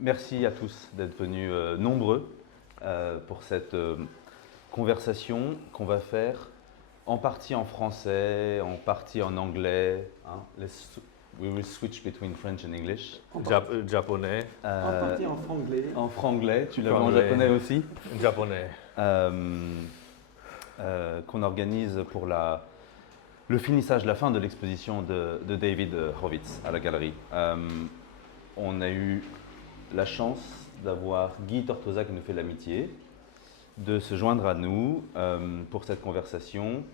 Merci à tous d'être venus nombreux pour cette conversation qu'on va faire en partie en français, en partie en anglais. Hein. We will switch between French and English. Japonais. En partie en franglais. En franglais, tu l'as en japonais aussi. Japonais. Qu'on organise pour le finissage, la fin de l'exposition de David Horowitz à la galerie. On a eu la chance d'avoir Guy Tortosa qui nous fait l'amitié de se joindre à nous pour cette conversation.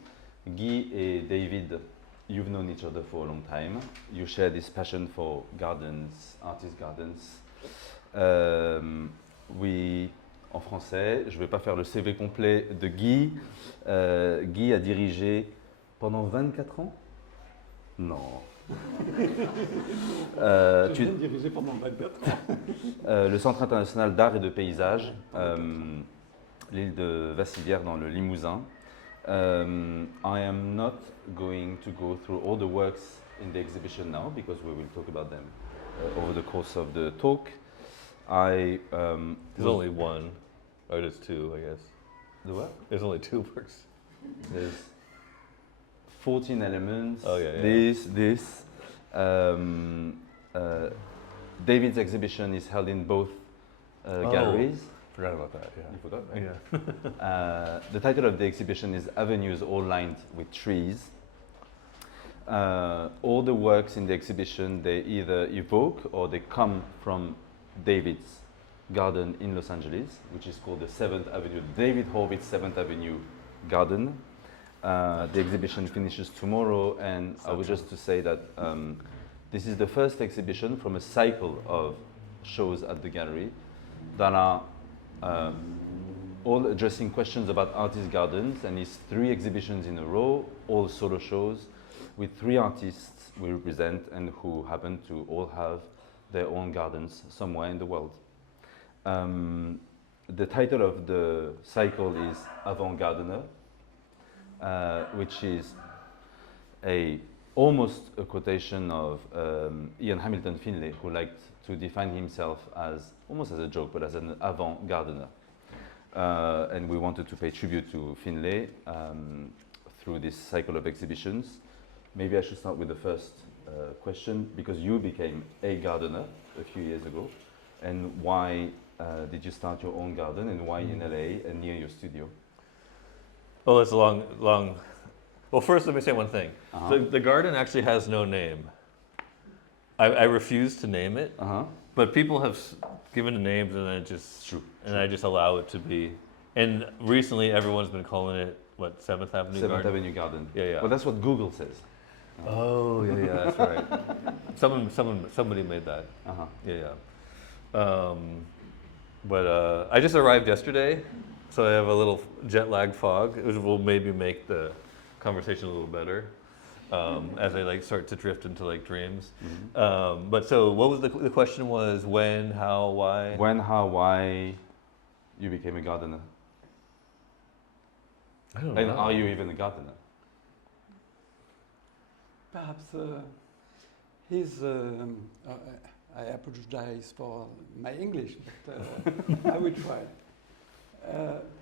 Guy et David, you've known each other for a long time. You share this passion for gardens, artist gardens. En français, je ne vais pas faire le CV complet de Guy. Guy a dirigé pendant 24 ans? Non. Tu viens de diriger pendant 24 ans. Le Centre international d'art et de paysage, l'île de Vassilières dans le Limousin. I am not going to go through all the works in the exhibition now because we will talk about them over the course of the talk. There's only one, or there's two, I guess. The what? There's only two works. There's 14 elements. Oh, yeah. This. David's exhibition is held in both galleries. Forgot about that. Yeah. You forgot, right? Yeah. The title of the exhibition is Avenues All Lined with Trees. All the works in the exhibition, they either evoke or they come from David's garden in Los Angeles, which is called the 7th Avenue, David Horowitz 7th Avenue Garden. The exhibition finishes tomorrow, and I would just to say that this is the first exhibition from a cycle of shows at the gallery that are all addressing questions about artist gardens, and it's 3 exhibitions in a row, all solo shows with 3 artists we represent and who happen to all have their own gardens somewhere in the world. The title of the cycle is Avant Gardener, which is almost a quotation of Ian Hamilton Finlay, who liked to define himself as, almost as a joke, but as an avant gardener. And we wanted to pay tribute to Finlay through this cycle of exhibitions. Maybe I should start with the first question, because you became a gardener a few years ago. And why did you start your own garden, and why in LA and near your studio? Well, it's a long. Well, first let me say one thing. The garden actually has no name. I refuse to name it, but people have given the names, and then I just allow it to be. And recently, everyone's been calling it what, 7th Avenue Garden? 7th Avenue Garden. Yeah. Well, that's what Google says. Oh, yeah, that's right. Somebody made that. Yeah. But I just arrived yesterday, so I have a little jet lag fog, which will maybe make the conversation a little better as I start to drift into dreams. But so, what was the question? Was when, how, why? When, how, why you became a gardener? I don't know. And are you even a gardener? Perhaps I apologize for my English, but I will try.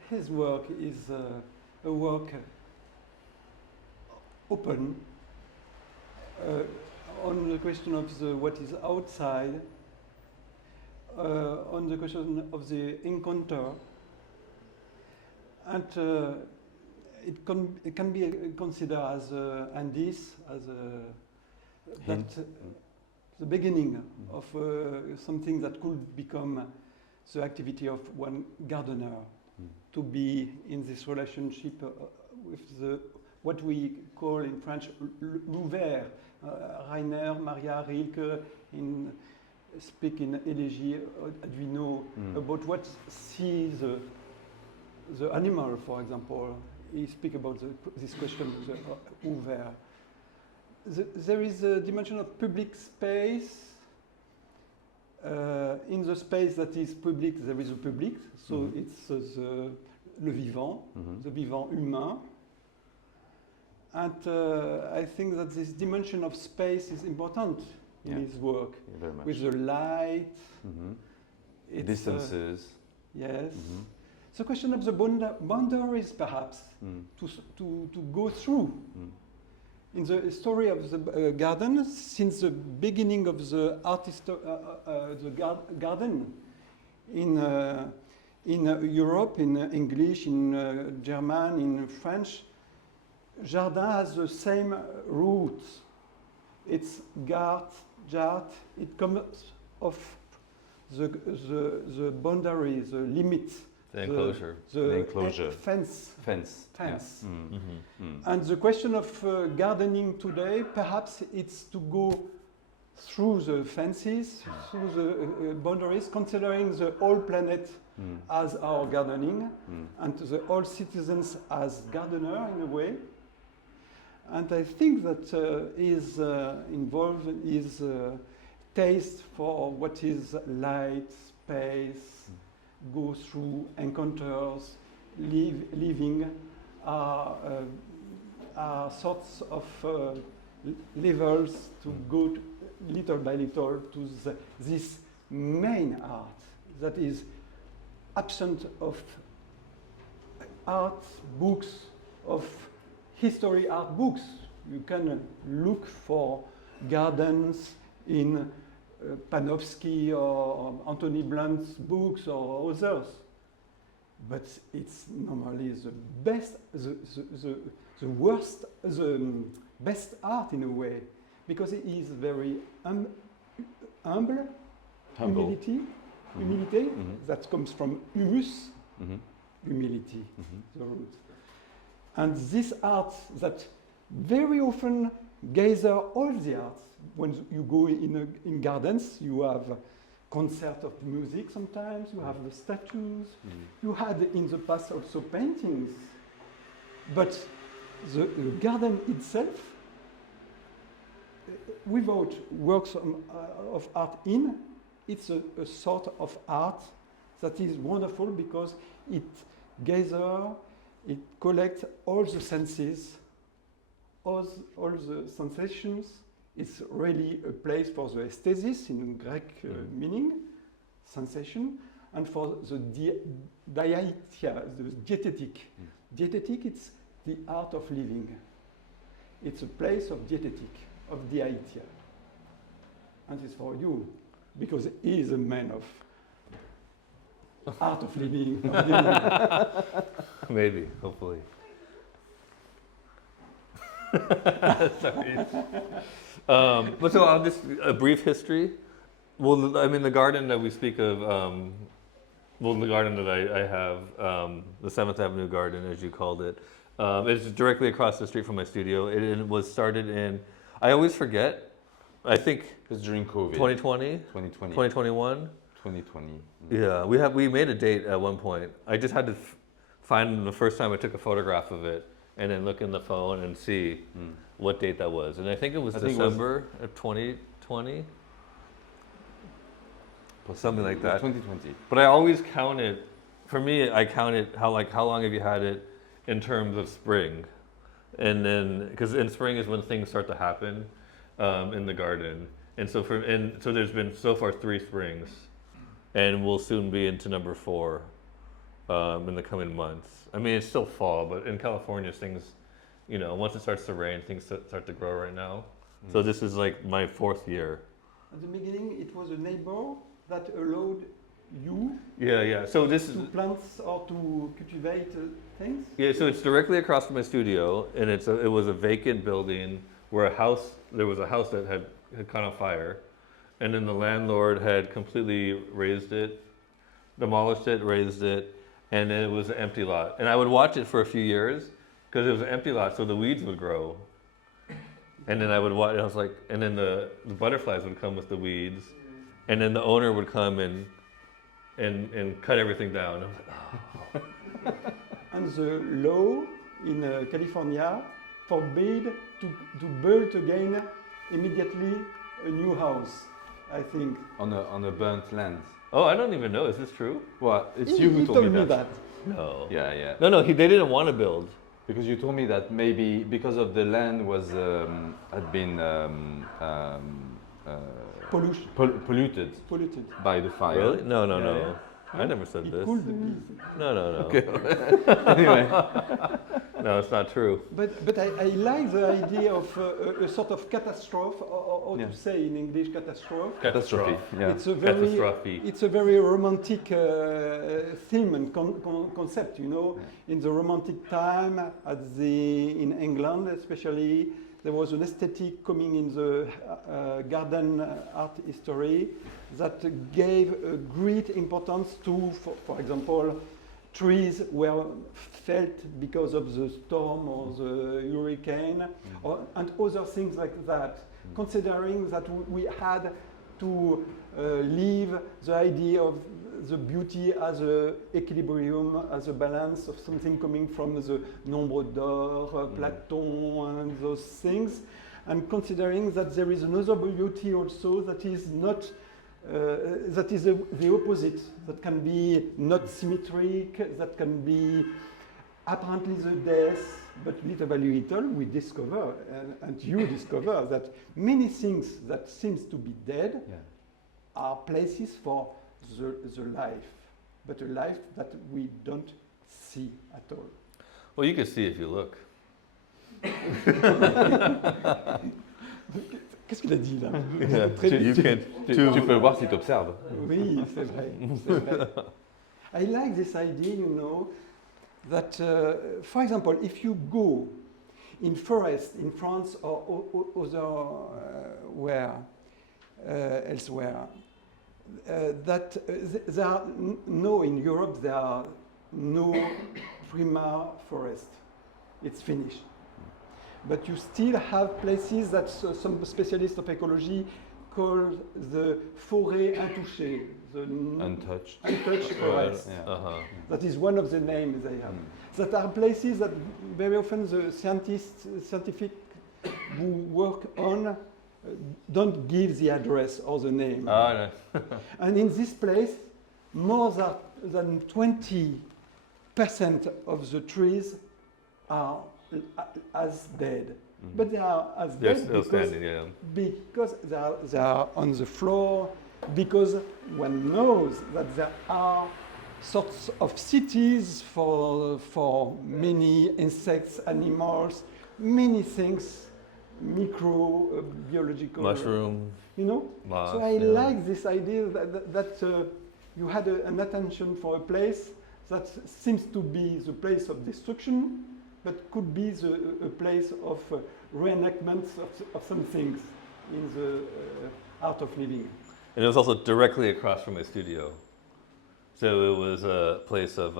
His work is a work open on the question of what is outside, on the question of the encounter, and it can be considered as the beginning of something that could become the activity of one gardener, to be in this relationship with what we call in French l'ouvert. Rainer Maria Rilke speak in Elegy Aduino about what sees the animal, for example. He speak about this question, the ouvert. There is a dimension of public space. In the space that is public, there is a public, so it's le vivant, the vivant humain. And I think that this dimension of space is important in Yeah. his work, Yeah, very much. with the light. Mhm. It's, Distances. yes. Mhm. It's a question of the boundaries, perhaps, Mm. to go through. Mm. In the story of the garden, since the beginning of the garden in Europe, in English, in German, in French, jardin has the same root. It's gard, jard. It comes of the boundary, the limit, The enclosure. The enclosure. fence. Fence. Fence. Yeah. Mm. Mm-hmm. Mm. And the question of gardening today, perhaps it's to go through the fences, through the boundaries, considering the whole planet Mm. as our gardening, Mm. and the all citizens as gardener in a way. And I think that is involved in his taste for what is light, space, go through encounters, living are sorts of levels to go little by little to this main art that is absent of art books, of history art books. You can look for gardens in Panofsky or Anthony Blunt's books or others. But it's normally the best, the worst, the best art in a way, because it is very humble, humility, humility, that comes from humus, humility, the root. And this art that very often gather all the arts. When you go in gardens, you have concert of music sometimes, you have the statues, you had in the past also paintings. But the garden itself, without works of art in, it's a sort of art that is wonderful because it gathers, it collects all the senses, all the sensations. It's really a place for the aesthesis in Greek meaning, sensation, and for the diaetia, the dietetic. Dietetic, it's the art of living. It's a place of dietetic, of diaetia. And it's for you, because he is a man of art of living. Maybe, hopefully. Sorry. But so I'll just a brief history. Well, I mean, the garden that we speak of, the garden that I have, the 7th Avenue Garden, as you called it, is directly across the street from my studio. It was started in, I always forget, I think It's during COVID. 2020, 2020. 2021. 2020. Yeah, we made a date at one point. I just had to find the first time I took a photograph of it, and then look in the phone and see what date that was. And I think it was December of 2020, something like that. 2020. But I always count it. For me, I count it how long have you had it in terms of spring, and then because in spring is when things start to happen in the garden. And so so there's been so far 3 springs, and we'll soon be into number 4 in the coming months. I mean, it's still fall, but in California, things, once it starts to rain, things start to grow right now. So this is like my 4th year. At the beginning, it was a neighbor that allowed you Yeah. So this to plant or to cultivate things? Yeah, so it's directly across from my studio, and it was a vacant building where there was a house that had caught on fire, and then the landlord had completely razed it, demolished it, raised it, and then it was an empty lot. And I would watch it for a few years because it was an empty lot, so the weeds would grow. And then I would watch, and I was like, and then the butterflies would come with the weeds, and then the owner would come and cut everything down. I was like, oh. And the law in California forbid to build again immediately a new house, I think. On a burnt land. Oh, I don't even know. Is this true? Well, it's you who told me that. No. Yeah. No, they didn't want to build. Because you told me that maybe because of the land was had been Pollution. polluted Polluted. by the fire. Really? No, no, Yeah, no. yeah. I never said It this. could be. No, no, no. Okay. Anyway, No, it's not true. But I like the idea of a sort of catastrophe, or Yeah. to say in English catastrophe. catastrophe. Yeah. It's a very, Catastrophe. it's a very romantic theme and concept, you know. Yeah. In the romantic time, in England especially, there was an aesthetic coming in the garden art history that gave a great importance to, for example, trees were felt because of the storm or the hurricane, and other things like that. Considering that we had to leave the idea of the beauty as a equilibrium, as a balance of something coming from the Nombre d'Or, Platon, and those things, and considering that there is another beauty also that is not. That is the opposite, that can be not symmetric, that can be apparently the death, but little by little we discover, and you discover that many things that seems to be dead are places for the life, but a life that we don't see at all. Well, you can see if you look. Qu'est-ce qu'il a dit là? Yeah, Très- you can. Tu peux voir si tu observes. Oui, c'est vrai, c'est vrai. I like this idea, you know, that, for example, if you go in forest in France or other elsewhere, that there are no, in Europe, there are no primar forest. It's finished. But you still have places that some specialists of ecology call the forêt intouchée, the Untouched. untouched forest. Yeah. Uh-huh. That is one of the names they have. That are places that very often the scientific who work on don't give the address or the name. Ah, no. And in this place, more than 20% of the trees are as dead. But they are as They're dead still because, standing, yeah. because they are on the floor, because one knows that there are sorts of cities for many insects, animals, many things, microbiological. Mushroom, You know? moth. So I yeah. like this idea that you had an attention for a place that seems to be the place of destruction, but could be a place of reenactment of some things in the art of living. And it was also directly across from my studio. So it was a place of,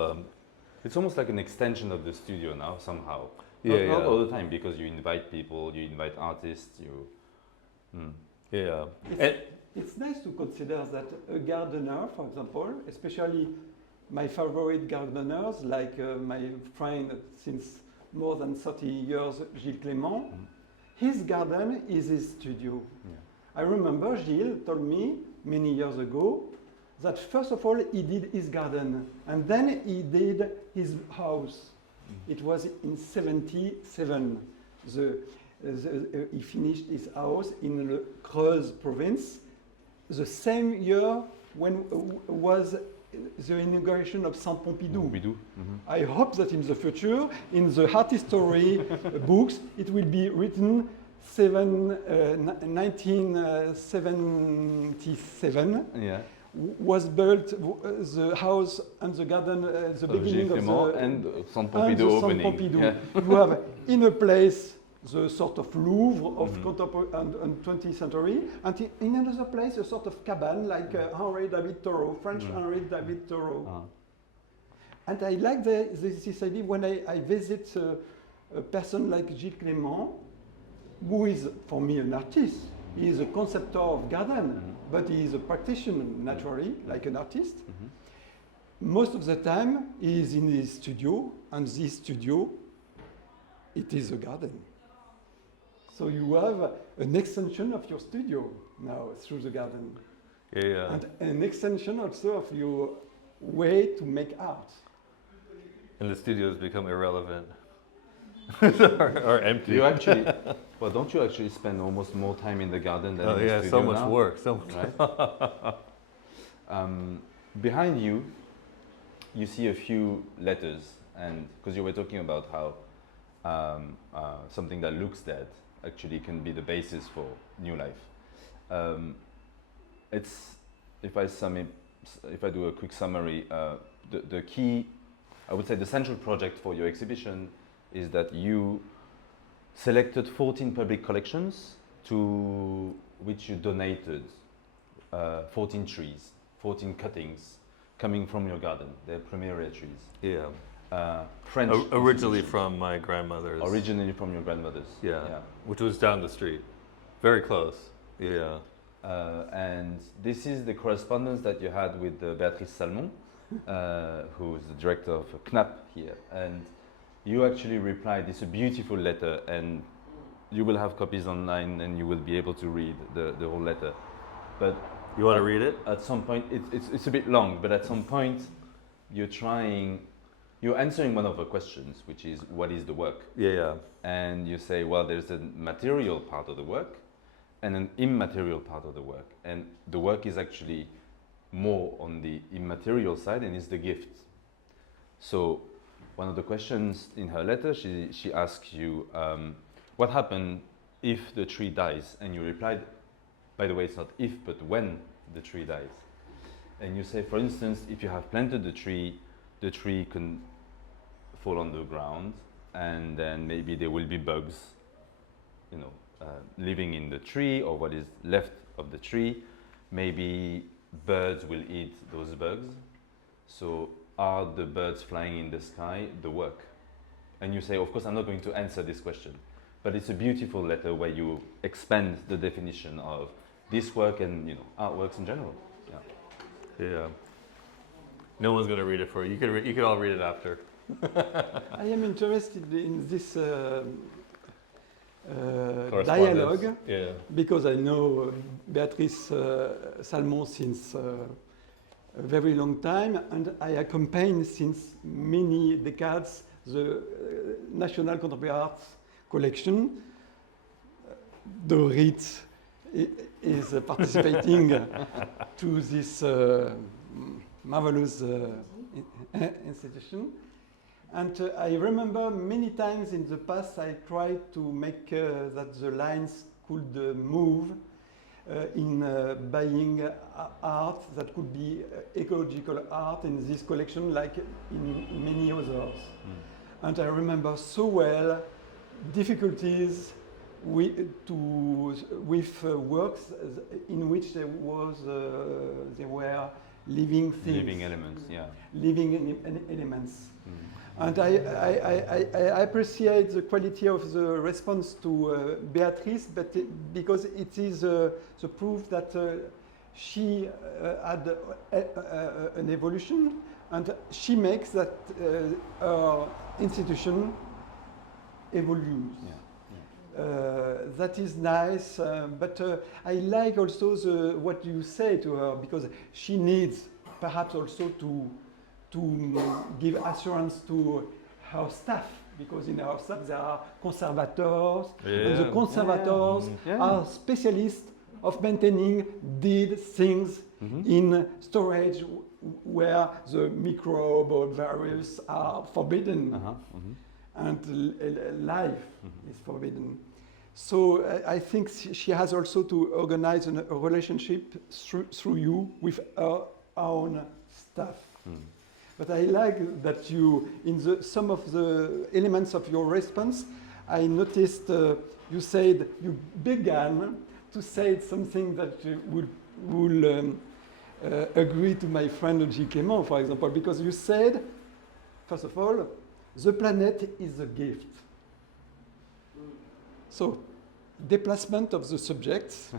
It's almost like an extension of the studio now, somehow. Yeah, Not yeah. all the time, because you invite people, you invite artists, you. yeah. It's nice to consider that a gardener, for example, especially my favorite gardeners, like my friend since more than 30 years, Gilles Clément, his garden is his studio. Yeah. I remember Gilles told me many years ago that first of all he did his garden and then he did his house. It was in 77. He finished his house in the Creuse province. The same year when was the inauguration of Saint Pompidou. I hope that in the future, in the art history books, it will be written 1977. Yeah. Was built the house and the garden, the beginning of Clément the and Saint and Pompidou the Saint opening. Pompidou. Yeah. You have in a place the sort of Louvre of contemporary and 20th century, and in another place a sort of cabane like Henri David Thoreau, French Henri David Thoreau. And I like this idea when I visit a person like Gilles Clément, who is for me an artist. He is a conceptor of garden, but he is a practitioner naturally, like an artist. Most of the time he is in his studio, and this studio, it is a garden. So you have an extension of your studio now through the garden. Yeah. And an extension also of your way to make art. And the studio has become irrelevant or empty. You actually, Well, don't you actually spend almost more time in the garden than Oh in the yeah, studio so much now? work, so much. Right? Behind you, you see a few letters, and because you were talking about how something that looks dead actually can be the basis for new life. It's if I do a quick summary, the key, I would say, the central project for your exhibition is that you selected 14 public collections to which you donated 14 trees, 14 cuttings coming from your garden. They're plumeria trees. Yeah. French. Originally institution. from my grandmother's. Originally from your grandmother's. Yeah. Which was down the street. Very close. Yeah. And this is the correspondence that you had with Béatrice Salmon, who's the director of KNAP here. And you actually replied, it's a beautiful letter, and you will have copies online and you will be able to read the whole letter. But you want to read it? At some point, it's a bit long, but at some point, you're answering one of the questions, which is, what is the work? Yeah. And you say, well, there's a material part of the work and an immaterial part of the work. And the work is actually more on the immaterial side, and is the gift. So one of the questions in her letter, she asks you, what happened if the tree dies? And you replied, by the way, it's not if, but when the tree dies. And you say, for instance, if you have planted the tree can fall on the ground, and then maybe there will be bugs, living in the tree, or what is left of the tree. Maybe birds will eat those bugs. So are the birds flying in the sky the work? And you say, of course, I'm not going to answer this question, but it's a beautiful letter where you expand the definition of this work and artworks in general. Yeah. No one's going to read it for you. You could all read it after. I am interested in this dialogue, because I know Béatrice Salmon since a very long time, and I accompany since many decades the National Contemporary Arts collection. Dorit is participating to this marvelous institution. And I remember many times in the past I tried to make that the lines could move in buying art that could be ecological art in this collection, like in many others. And I remember so well difficulties with works in which there were living things. Living elements, yeah. Living elements. And I appreciate the quality of the response to Béatrice, but because it is the proof that she had an evolution, and she makes that our institution evolves. That is nice, but I like also what you say to her, because she needs perhaps also to give assurance to her staff, because in our staff there are conservators, and the conservators are specialists of maintaining dead things in storage where the microbe or virus are forbidden, and life is forbidden. So I think she has also to organize a relationship through you with her own staff. But I like that you, in some of the elements of your response, I noticed you said, you began to say something that would agree to my friend Gilles Clément, for example, because you said, first of all, the planet is a gift. So, déplacement of the subjects,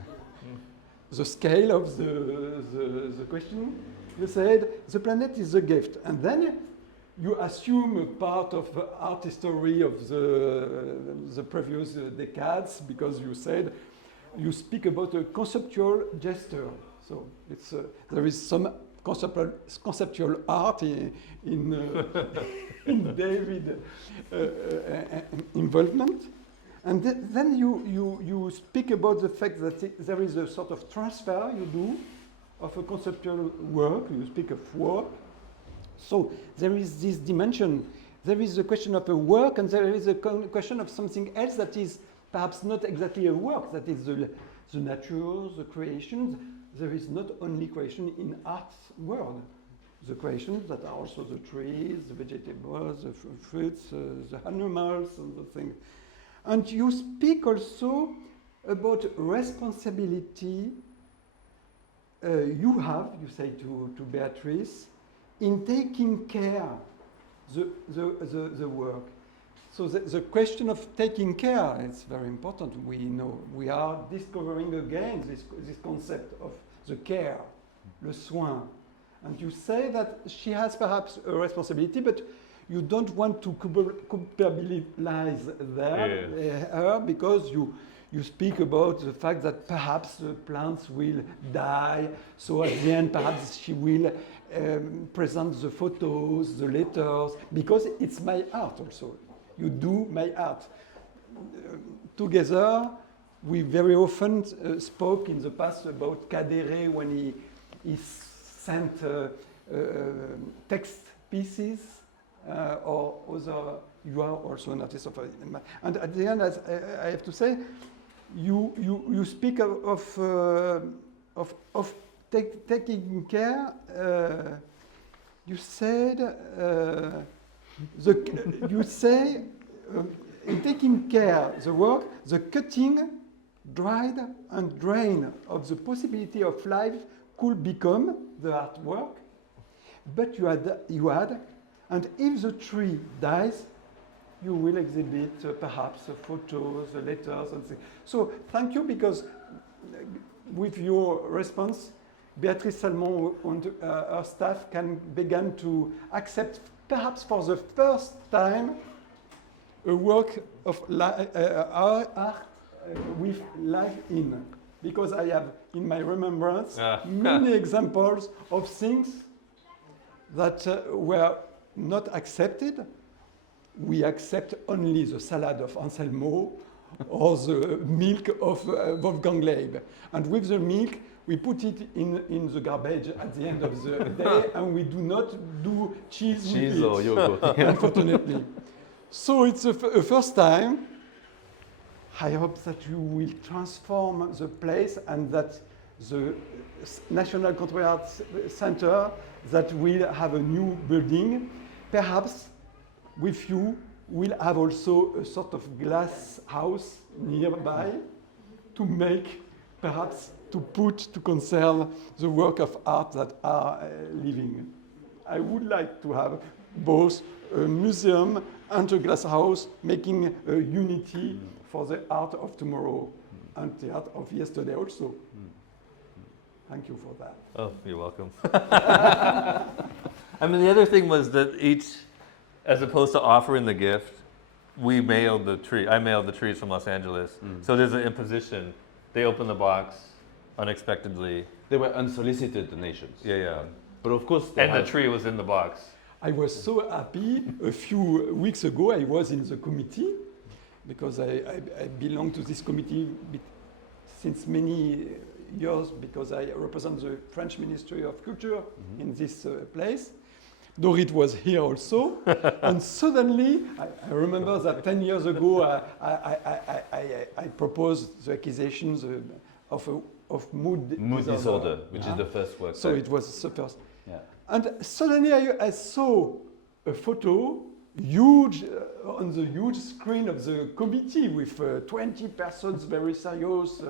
the scale of the question, you said the planet is a gift, and then you assume a part of art history of the previous decades, because you said you speak about a conceptual gesture. So it's there is some conceptual art in David involvement, And then you speak about the fact that there is a sort of transfer you do of a conceptual work, you speak of work. So there is this dimension. There is a question of a work, and there is a question of something else that is perhaps not exactly a work, that is the nature, the creations. There is not only creation in art world. The creations that are also the trees, the vegetables, the fruits, the animals, and the things. And you speak also about responsibility you have, you say to Beatrice, in taking care the work. So the question of taking care is very important. We know we are discovering again this concept of the care, le soin. And you say that she has perhaps a responsibility, but you don't want to culpabilize her because you speak about the fact that perhaps the plants will die, so at the end perhaps she will present the photos, the letters, because it's my art also. You do my art. Together, we very often spoke in the past about Kadere when he sent text pieces or other. You are also an artist of, and at the end, as I have to say, you speak of taking care. You said you say in taking care the work, the cutting, dried and drain of the possibility of life could become the artwork, but you add, and if the tree dies, you will exhibit perhaps the photos, the letters, and things. So thank you, because with your response, Beatrice Salmon and her staff can begin to accept, perhaps for the first time, a work of art with life in. Because I have in my remembrance many examples of things that were not accepted. We accept only the salad of Anselmo or the milk of Wolfgang Leib. And with the milk, we put it in the garbage at the end of the day, and we do not do cheese or yogurt, unfortunately. So it's a first time. I hope that you will transform the place, and that the National Contemporary Art Center that will have a new building, perhaps with you, will have also a sort of glass house nearby to make, perhaps to conserve the work of art that are living. I would like to have both a museum and a glass house, making a unity for the art of tomorrow and the art of yesterday also. Thank you for that. Oh, you're welcome. I mean, the other thing was that each, as opposed to offering the gift, we mailed the tree. I mailed the trees from Los Angeles. So there's an imposition. They open the box unexpectedly. They were unsolicited donations. Yeah. But of course, and the tree was in the box. I was so happy. A few weeks ago, I was in the committee, because I belong to this committee since many years, because I represent the French Ministry of Culture in this place. Dorit was here also, and suddenly, I remember that 10 years ago, I proposed the accusations of mood disorder, which is the first work. So it was the first. Yeah. And suddenly I saw a photo, huge, on the huge screen of the committee, with 20 persons, very serious,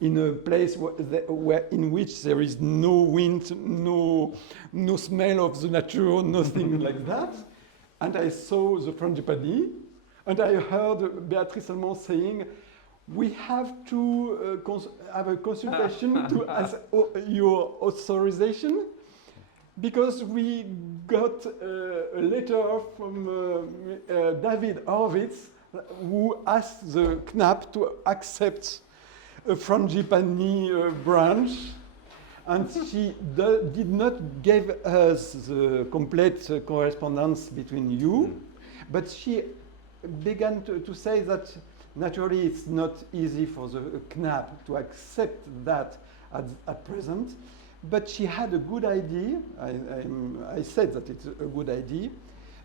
in a place in which there is no wind, no smell of the nature, nothing like that. And I saw the frangipani, and I heard Beatrice Salmon saying, we have to have a consultation to ask your authorization, because we got a letter from David Horwitz, who asked the CNAP to accept a frangipani branch, and she did not give us the complete correspondence between you, but she began to say that naturally, it's not easy for the KNAP to accept that at present, but she had a good idea. I said that it's a good idea.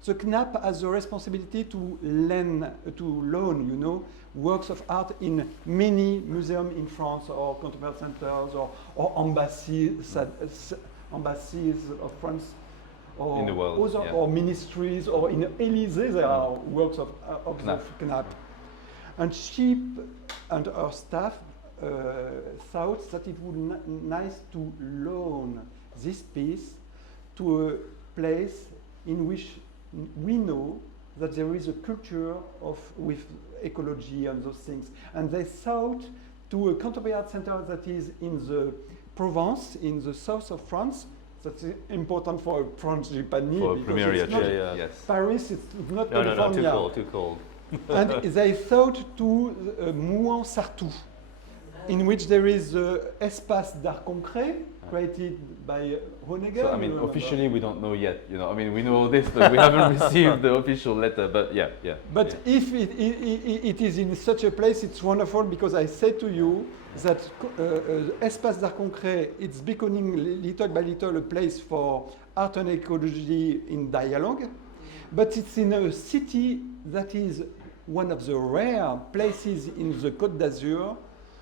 The KNAP has the responsibility to loan, you know, works of art in many museums in France or contemporary centers or embassies of France or in the world, other, yeah. or ministries, or in Élysée there are works of KNAP. the KNAP. And she and her staff thought that it would be nice to loan this piece to a place in which we know that there is a culture with ecology and those things. And they thought to a contemporary art center that is in the Provence, in the south of France. That's important for Frangipani. For because Plumeria, it's not yes. Paris, it's not No, California. too cold. And they thought to Mouan-Sartoux, in which there is the Espace d'Art Concret, created by Honegger. So, I mean, officially we don't know yet, you know, I mean, we know this, but we haven't received the official letter, but yeah. But if it is in such a place, it's wonderful, because I said to you that Espace d'Art Concret, it's becoming little by little a place for art and ecology in dialogue, but it's in a city that is one of the rare places in the Côte d'Azur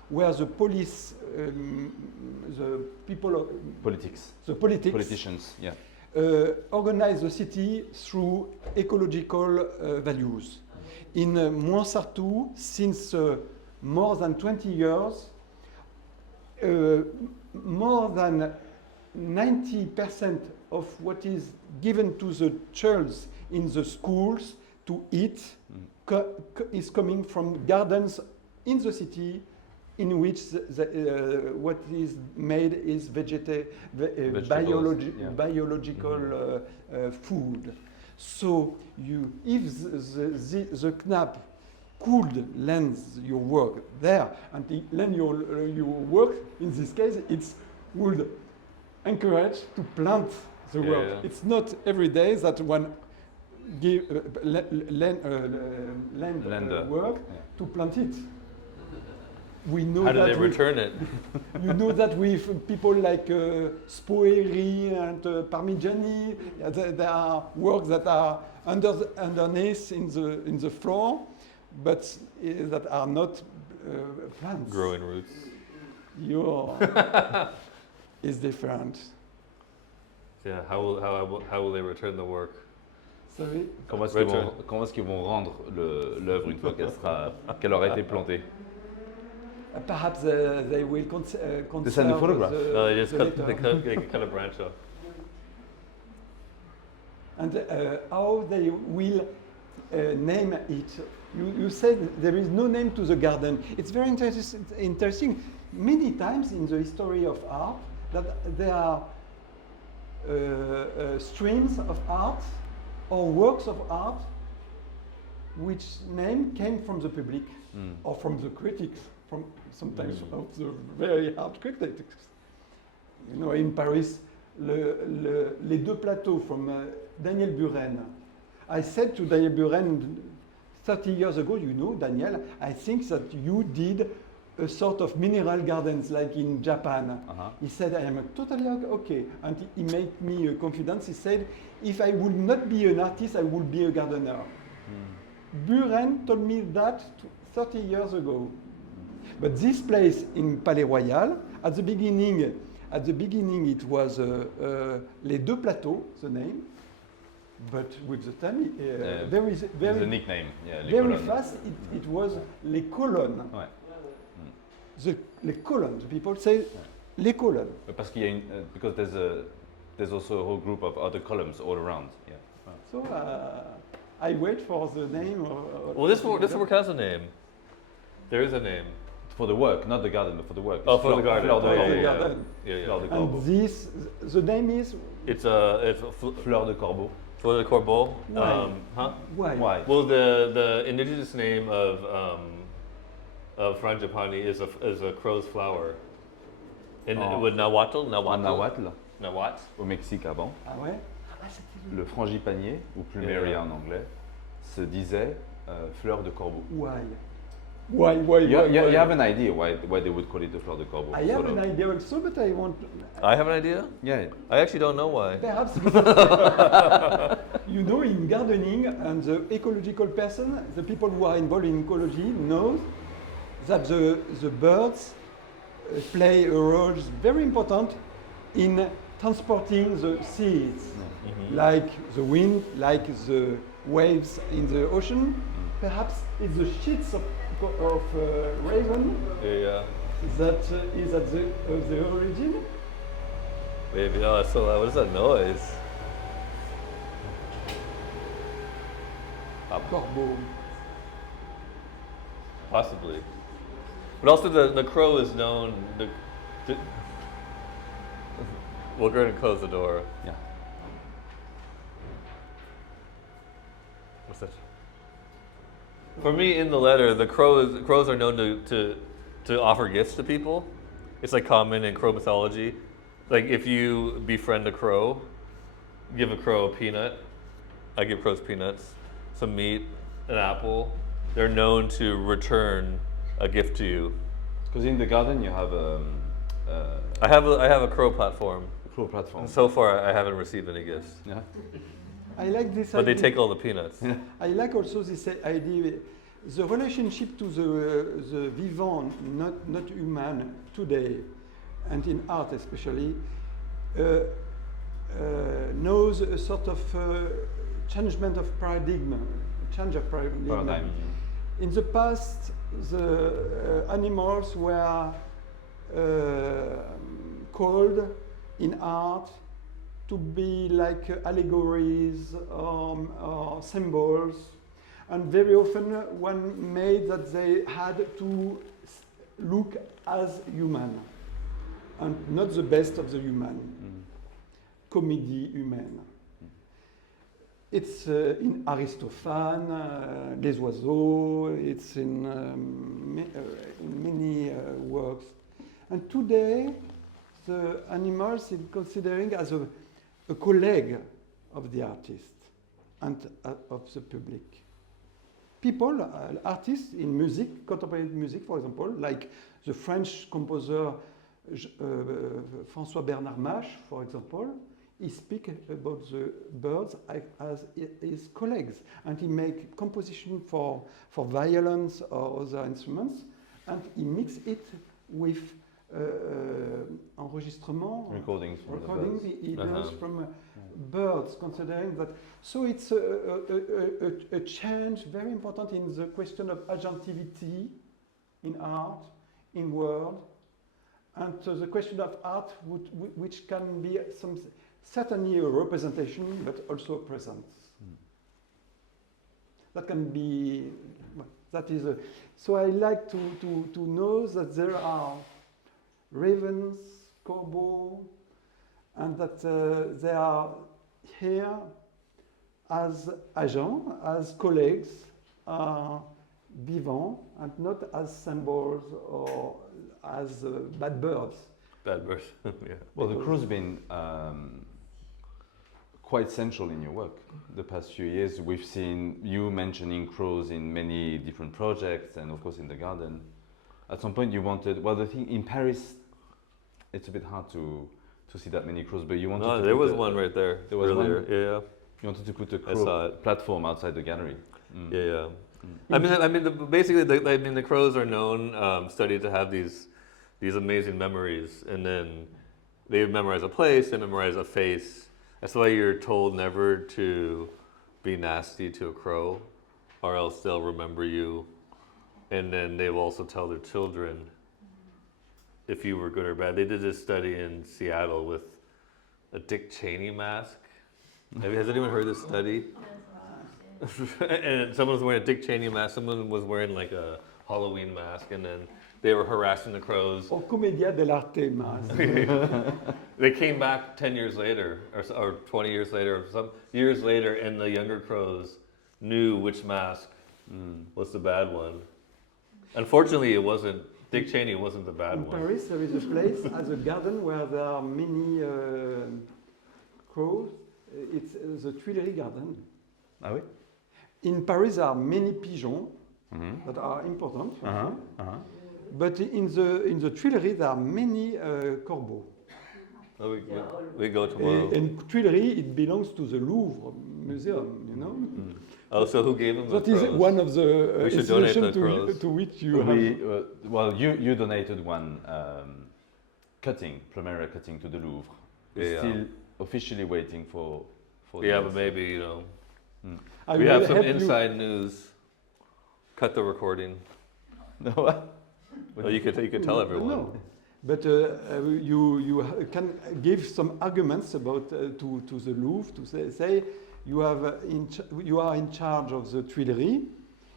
where the police, the people, politicians, yeah, organize the city through ecological values. In Mouan-Sartoux, since more than 20 years, more than 90% of what is given to the children in the schools to eat is coming from gardens in the city, in which what is made is biological food. So if the KNAP could lend your work there, and lend your work, in this case, it would encourage to plant the work. Yeah. It's not every day that one lend work to plant it. We know How do that they return it? You know that with people like Spoeri and Parmigiani, there are works that are underneath in the floor, but that are not plants. Growing roots. Your is different. Yeah, how will they return the work? Sorry? Comment est-ce qu'ils vont rendre l'œuvre une fois qu'elle aura été plantée? Perhaps they will They send the photograph. No, they just cut a branch off. And how they will name it. You said there is no name to the garden. It's very interesting. Many times in the history of art, that there are streams of art or works of art which name came from the public or from the critics, from sometimes of the very hard critics. You know, in Paris, les deux plateaux from Daniel Buren. I said to Daniel Buren 30 years ago, you know, Daniel, I think that you did a sort of mineral gardens like in Japan. He said, I am totally okay. And he made me confidence. He said, if I would not be an artist, I would be a gardener. Buren told me that 30 years ago. But this place in Palais Royal, at the beginning it was Les Deux Plateaux, the name. But with the time, very the nickname, les very colonnes. fast, it was Les Colonnes. Ouais. Les colonnes, the people say les colonnes. Parce qu'il y a because there's also a whole group of other columns all around. Yeah. So I wait for the name. Well, this work has a name. There is a name. For the work, not the garden, but for the work. Oh, for the garden. Fleur de Oh, Corbeau. the garden. Yeah. Fleur de And Corbeau. this, the name is It's Fleur de Corbeau. Fleur de Corbeau. Why? Why? why? Well, the indigenous name of Frangipani is a crow's flower. With Nahuatl. En Nahuatl, Nahuatl. au Mexique avant, Ah ouais? le frangipanier, ou plumeria en anglais, se disait fleur de corbeau. Why? Why? You have an idea why they would call it the fleur de corbeau? I have an idea also, but I want. I have an idea? Yeah. I actually don't know why. Perhaps because, you know, in gardening and the ecological person, the people who are involved in ecology know that the birds play a role very important in transporting the seeds, like the wind, like the waves in the ocean. Perhaps it's the sheets of raven that is at the origin. Maybe. Oh, that's so loud. What is that noise? Corbeau. Possibly. But also the crow is known. We'll go ahead and close the door. Yeah. What's that? For me, in the letter, the crows are known to offer gifts to people. It's like common in crow mythology. Like if you befriend a crow, give a crow a peanut. I give crows peanuts, some meat, an apple. They're known to return a gift to you. Because in the garden you have I have a crow platform. crow platform. And so far, I haven't received any gifts. Yeah. I like this But idea. they take all the peanuts. I like also this idea, the relationship to the vivant, not human, today, and in art especially, knows a sort of changement of paradigm, change of paradigm. In the past, the animals were called in art to be like allegories or symbols, and very often one made that they had to look as human and not the best of the human, comédie humaine. It's in Aristophane, Les Oiseaux, it's in many works. And today, the animals is considering as a colleague of the artist and of the public. People, artists in music, contemporary music, for example, like the French composer François Bernard Mache, for example, he speaks about the birds as his colleagues, and he makes composition for violins or other instruments, and he mixes it with enregistrement, recordings he does from birds, considering that. So it's a change very important in the question of agentivity in art, in world, and the question of art which can be certainly a representation, but also a presence. That can be, that is so I like to know that there are ravens, corbeaux, and that they are here as agents, as colleagues, vivants, and not as symbols or as bad birds. Bad birds, yeah. Well, the crow's been quite central in your work. The past few years, we've seen you mentioning crows in many different projects, and of course in the garden. At some point, you wanted. Well, the thing in Paris, it's a bit hard to see that many crows, but you wanted. No, to there put was one right there. There was earlier. one? Yeah. You wanted to put a crow platform outside the gallery. Yeah. I mean, basically, the crows are known, studied to have these amazing memories, and then they memorize a place, they memorize a face. That's why you're told never to be nasty to a crow, or else they'll remember you. And then they will also tell their children if you were good or bad. They did this study in Seattle with a Dick Cheney mask. Has anyone heard this study? And someone was wearing a Dick Cheney mask, someone was wearing like a Halloween mask, and then they were harassing the crows. Or Commedia dell'arte mask. They came back 10 years later, or 20 years later, or some years later, and the younger crows knew which mask was the bad one. Unfortunately, it wasn't. Dick Cheney wasn't the bad one. In Paris, there is a place as a garden where there are many crows. It's the Tuileries Garden. Ah oui? In Paris, there are many pigeons, that are important. Uh-huh. But in the Tuileries, there are many corbeaux. Oh, we go tomorrow. And Tuileries, it belongs to the Louvre Museum, you know. Oh, so who gave them the That is crows? one of the We should donate institutions the crows. to which you have. Well, you donated one cutting, plumeria cutting to the Louvre. We're Yeah. still officially waiting for the Yeah, answer. but maybe, you know, I we will have some help you. inside news. Cut the recording. No, what? Oh, you could tell everyone. No, but you can give some arguments about to the Louvre to say you have you are in charge of the Tuileries.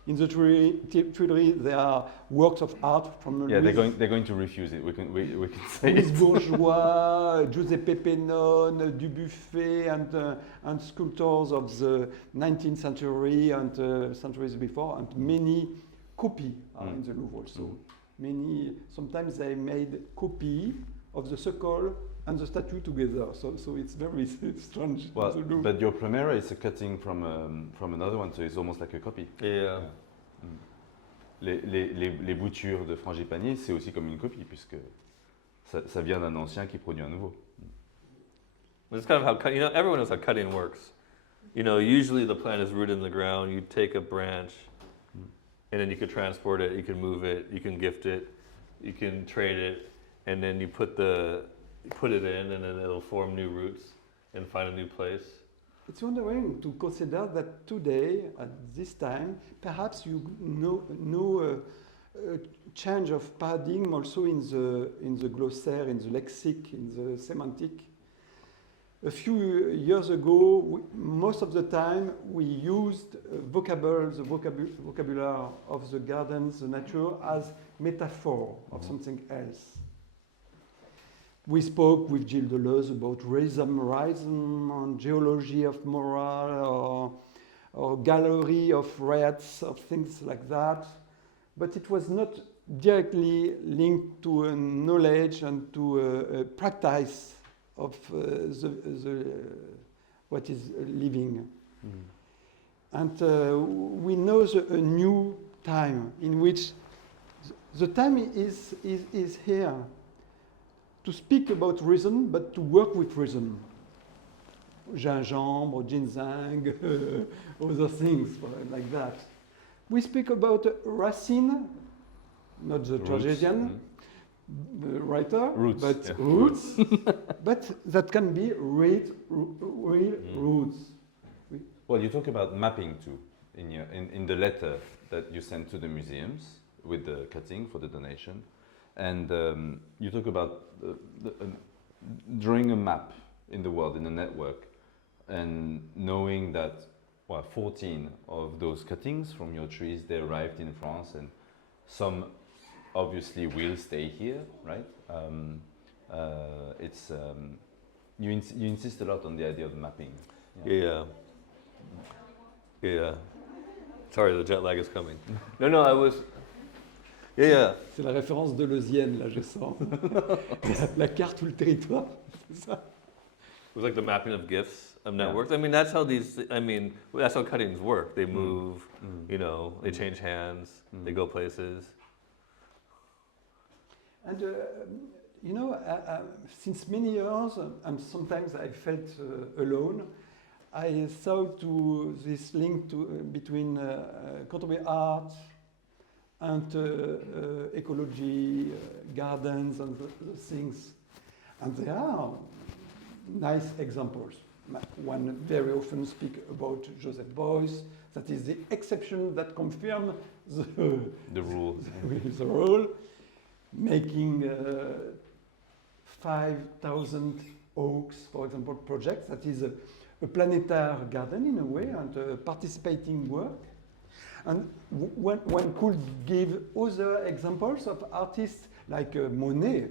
In the Tuileries, there are works of art from Yeah, Louis, they're going to refuse it. We can say Louis it. Bourgeois, Giuseppe Pennon, Dubuffet, and sculptors of the 19th century and centuries before, and many copies are in the Louvre also. Many, sometimes they made copy of the circle and the statue together. So it's very strange. Well, to look. but your plumeria is a cutting from another one, so it's almost like a copy. Yeah. Les boutures de Frangipani, c'est aussi comme une copie, puisque ça vient d'un ancien qui produit un nouveau. It's kind of how, you know, everyone knows how cutting works. You know, usually the plant is rooted in the ground. You take a branch, and then you could transport it, you can move it, you can gift it, you can trade it, and then you put it in, and then it'll form new roots and find a new place. It's wondering to consider that today, at this time, perhaps you know change of paradigm also in the glossaire, in the lexic, in the semantic. A few years ago, most of the time, we used the vocabulary of the gardens, the nature, as metaphor of something else. We spoke with Gilles Deleuze about rhythm, and geology of morale, or gallery of rats, or things like that. But it was not directly linked to a knowledge and to a practice of what is living. And we know a new time in which the time is here to speak about reason, but to work with reason. Gingembre, ginseng, other things like that. We speak about Racine, not the tragedian, writer, Roots, but yeah. roots, but that can be real roots. Well, you talk about mapping too in the letter that you sent to the museums with the cutting for the donation, and you talk about drawing a map in the world in a network, and knowing that 14 of those cuttings from your trees, they arrived in France, and some obviously will stay here, right? You insist a lot on the idea of mapping. Yeah. Sorry, the jet lag is coming. No, I was. Yeah. C'est la référence deleuzienne, là, je sens. La carte ou le territoire, c'est ça. It was like the mapping of gifts of networks. I mean, that's how that's how cuttings work. They move, you know, they change hands, they go places. And you know, since many years, and sometimes I felt alone, I thought to this link between contemporary art and ecology, gardens, and the things. And there are nice examples. One very often speak about Joseph Beuys. That is the exception that confirms The rule. the rule. Making 5,000 oaks, for example, projects. That is a planetary garden in a way, and a participating work. And one could give other examples of artists like Monet.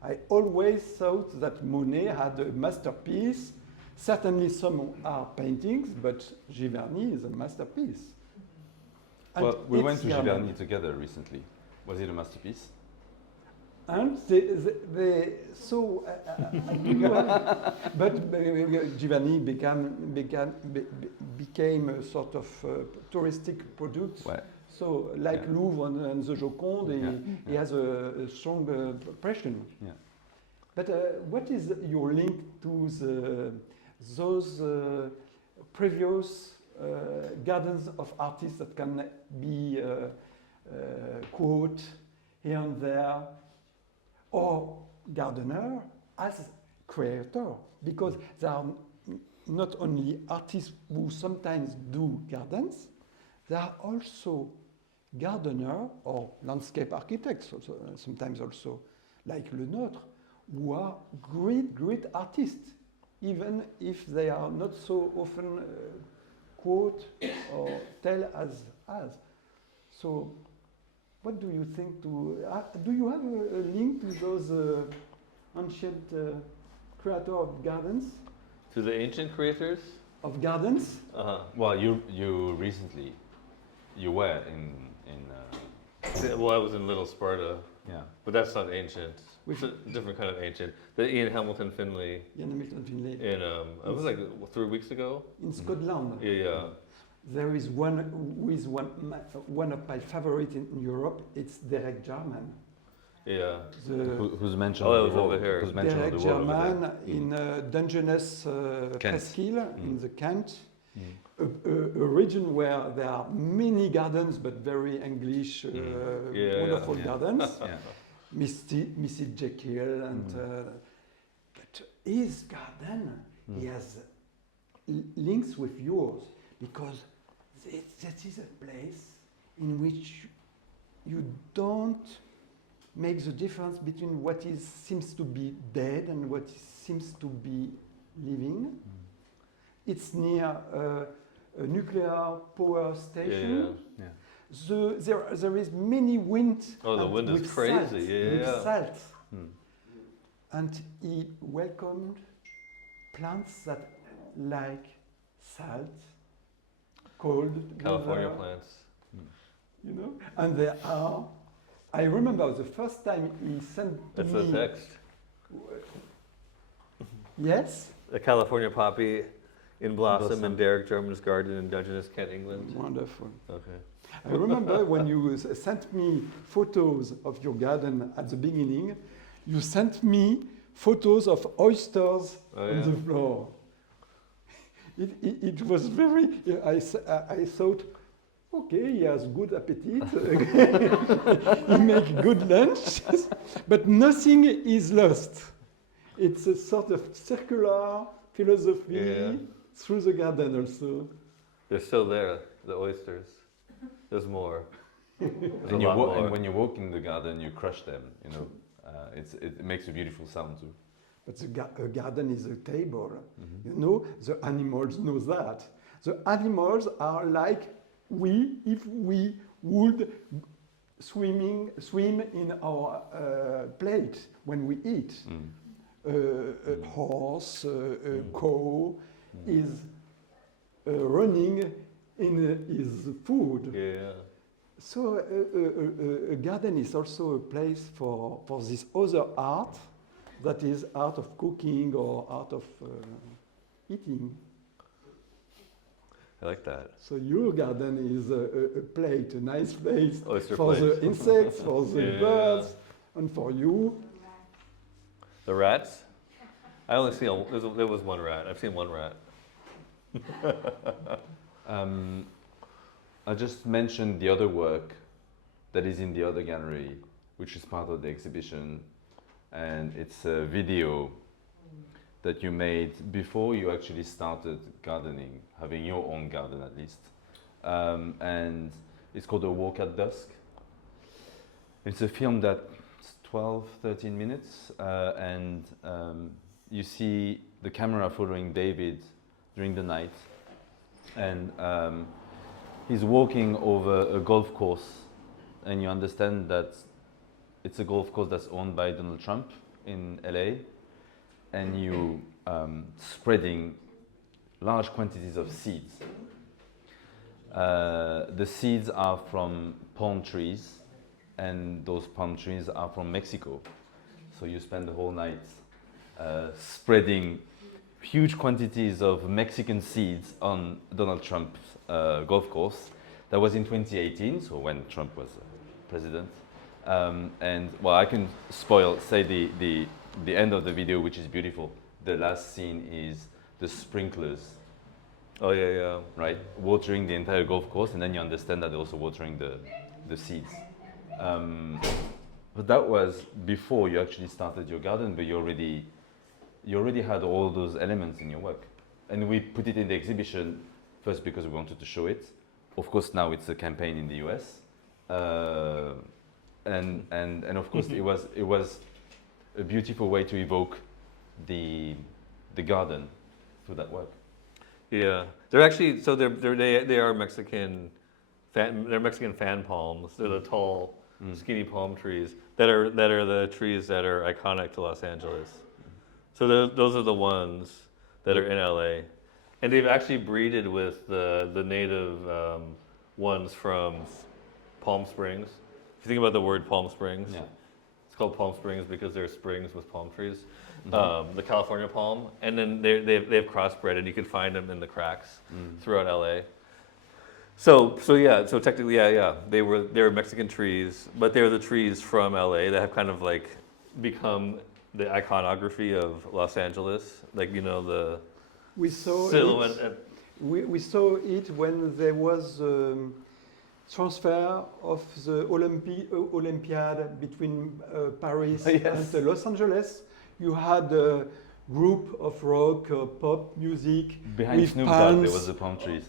I always thought that Monet had a masterpiece. Certainly some are paintings, but Giverny is a masterpiece. And Well, we went it's to garden. Giverny together recently. Was it a masterpiece? And they so, but Giverny became a sort of touristic product. Ouais. So, like Yeah. Louvre and the Joconde, he has a strong impression. Yeah. But what is your link to those previous gardens of artists that can be quote here and there, or gardener as creator? Because there are not only artists who sometimes do gardens, there are also gardener or landscape architects, also, sometimes also, like Le Nôtre, who are great artists, even if they are not so often quote or tell as. So, what do you think do you have a link to those ancient creators of gardens? To the ancient creators? Of gardens? Well, you recently, you were in Well, I was in Little Sparta, yeah. but that's not ancient. It's a different kind of ancient. The Ian Hamilton Finlay Ian Hamilton Finlay. in, it was like 3 weeks ago? In Scotland. Yeah. There is one who is one of my favorites in Europe. It's Derek Jarman. Yeah. Who's mentioned? Oh, on it was the wall? over here. Who's mentioned on Derek the wall over Jarman there? in Dungeness Presqu'île in the Kent, Mm. a region where there are many gardens, but very English, wonderful yeah. gardens. Yeah. Mrs. Jekyll and but his garden, he has links with yours, because that is a place in which you don't make the difference between what seems to be dead and what seems to be living. It's near a nuclear power station. Yeah. There is many wind. Oh, the and wind is with crazy. salt, Yeah, with yeah. salt. Mm. And he welcomed plants that like salt, cold California weather, plants. you know. And there are. I remember the first time he sent That's me. the text. Yes. The California poppy in blossom Blossom. in Derek Jarman's garden in Dungeness, Kent, England. Wonderful. Okay. I remember when you sent me photos of your garden at the beginning, you sent me photos of oysters on the floor. It was very, I thought, okay, he has good appetite, he makes good lunch, but nothing is lost. It's a sort of circular philosophy through the garden also. They're still there, the oysters. There's more. There's And, a lot more. and when you walk in the garden, you crush them. You know, it makes a beautiful sound too. But a garden is a table. You know, the animals know that. The animals are like we, if we would swim in our plate when we eat. A horse, a cow is running in his food. Yeah. So a garden is also a place for this other art, that is art of cooking or art of eating. I like that. So your garden is a plate, a nice place Oyster for plate. the insects, for the Yeah. birds, and for you. The rats? I only see there was one rat. I've seen one rat. I just mentioned the other work that is in the other gallery, which is part of the exhibition, and it's a video that you made before you actually started gardening, having your own garden at least, and it's called A Walk at Dusk. It's a film that's 12-13 minutes, and you see the camera following David during the night, and he's walking over a golf course, and you understand that it's a golf course that's owned by Donald Trump in LA, and you spreading large quantities of seeds. The seeds are from palm trees, and those palm trees are from Mexico. So you spend the whole night spreading huge quantities of Mexican seeds on Donald Trump's golf course. That was in 2018, so when Trump was president. And well, I can say the end of the video, which is beautiful. The last scene is the sprinklers. Oh yeah, yeah. Right, watering the entire golf course, and then you understand that they're also watering the seeds. But that was before you actually started your garden, but you already had all those elements in your work. And we put it in the exhibition first because we wanted to show it. Of course, now it's a campaign in the US. And of course, it was a beautiful way to evoke the garden through that work. Yeah, they're actually they are Mexican. They're Mexican fan palms. They're the tall, skinny palm trees that are the trees that are iconic to Los Angeles. So those are the ones that are in LA, and they've actually breeded with the native ones from Palm Springs. If you think about the word Palm Springs, Yeah. it's called Palm Springs because they're springs with palm trees. The California palm, and then they've crossbred, and you can find them in the cracks throughout LA. So technically, yeah, they were Mexican trees, but they were the trees from LA that have kind of like become the iconography of Los Angeles, like the We saw silhouette. we saw it when there was transfer of the Olympiad between Paris Yes. and Los Angeles. You had a group of rock, pop music Behind with Snoop Dogg, palms, there was the palm trees.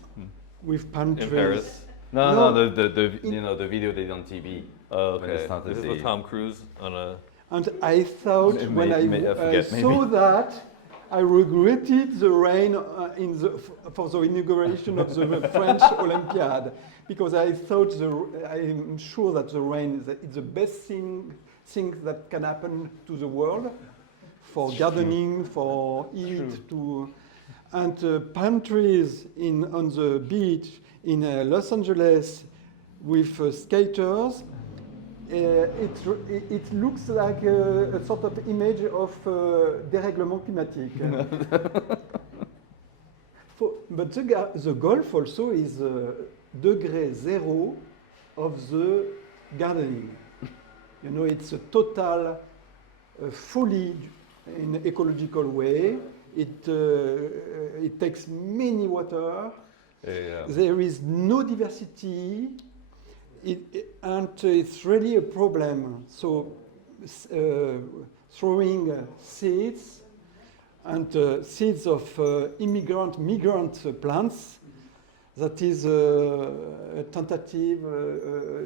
with palm In trees. Paris? No, No. the video they did on TV. Oh, When they okay. started This is with Tom Cruise on a. And I thought when I forget, saw maybe. that, I regretted the rain for the inauguration of the French Olympiad, because I thought I'm sure that the rain is the best thing that can happen to the world for gardening, for and palm trees on the beach in Los Angeles with skaters. It looks like a sort of image of dérèglement climatique. But the golf also is degree zero of the gardening. It's a total folly in ecological way. It takes many water. Yeah. There is no diversity. And it's really a problem. So throwing seeds and seeds of migrant plants, that is a tentative.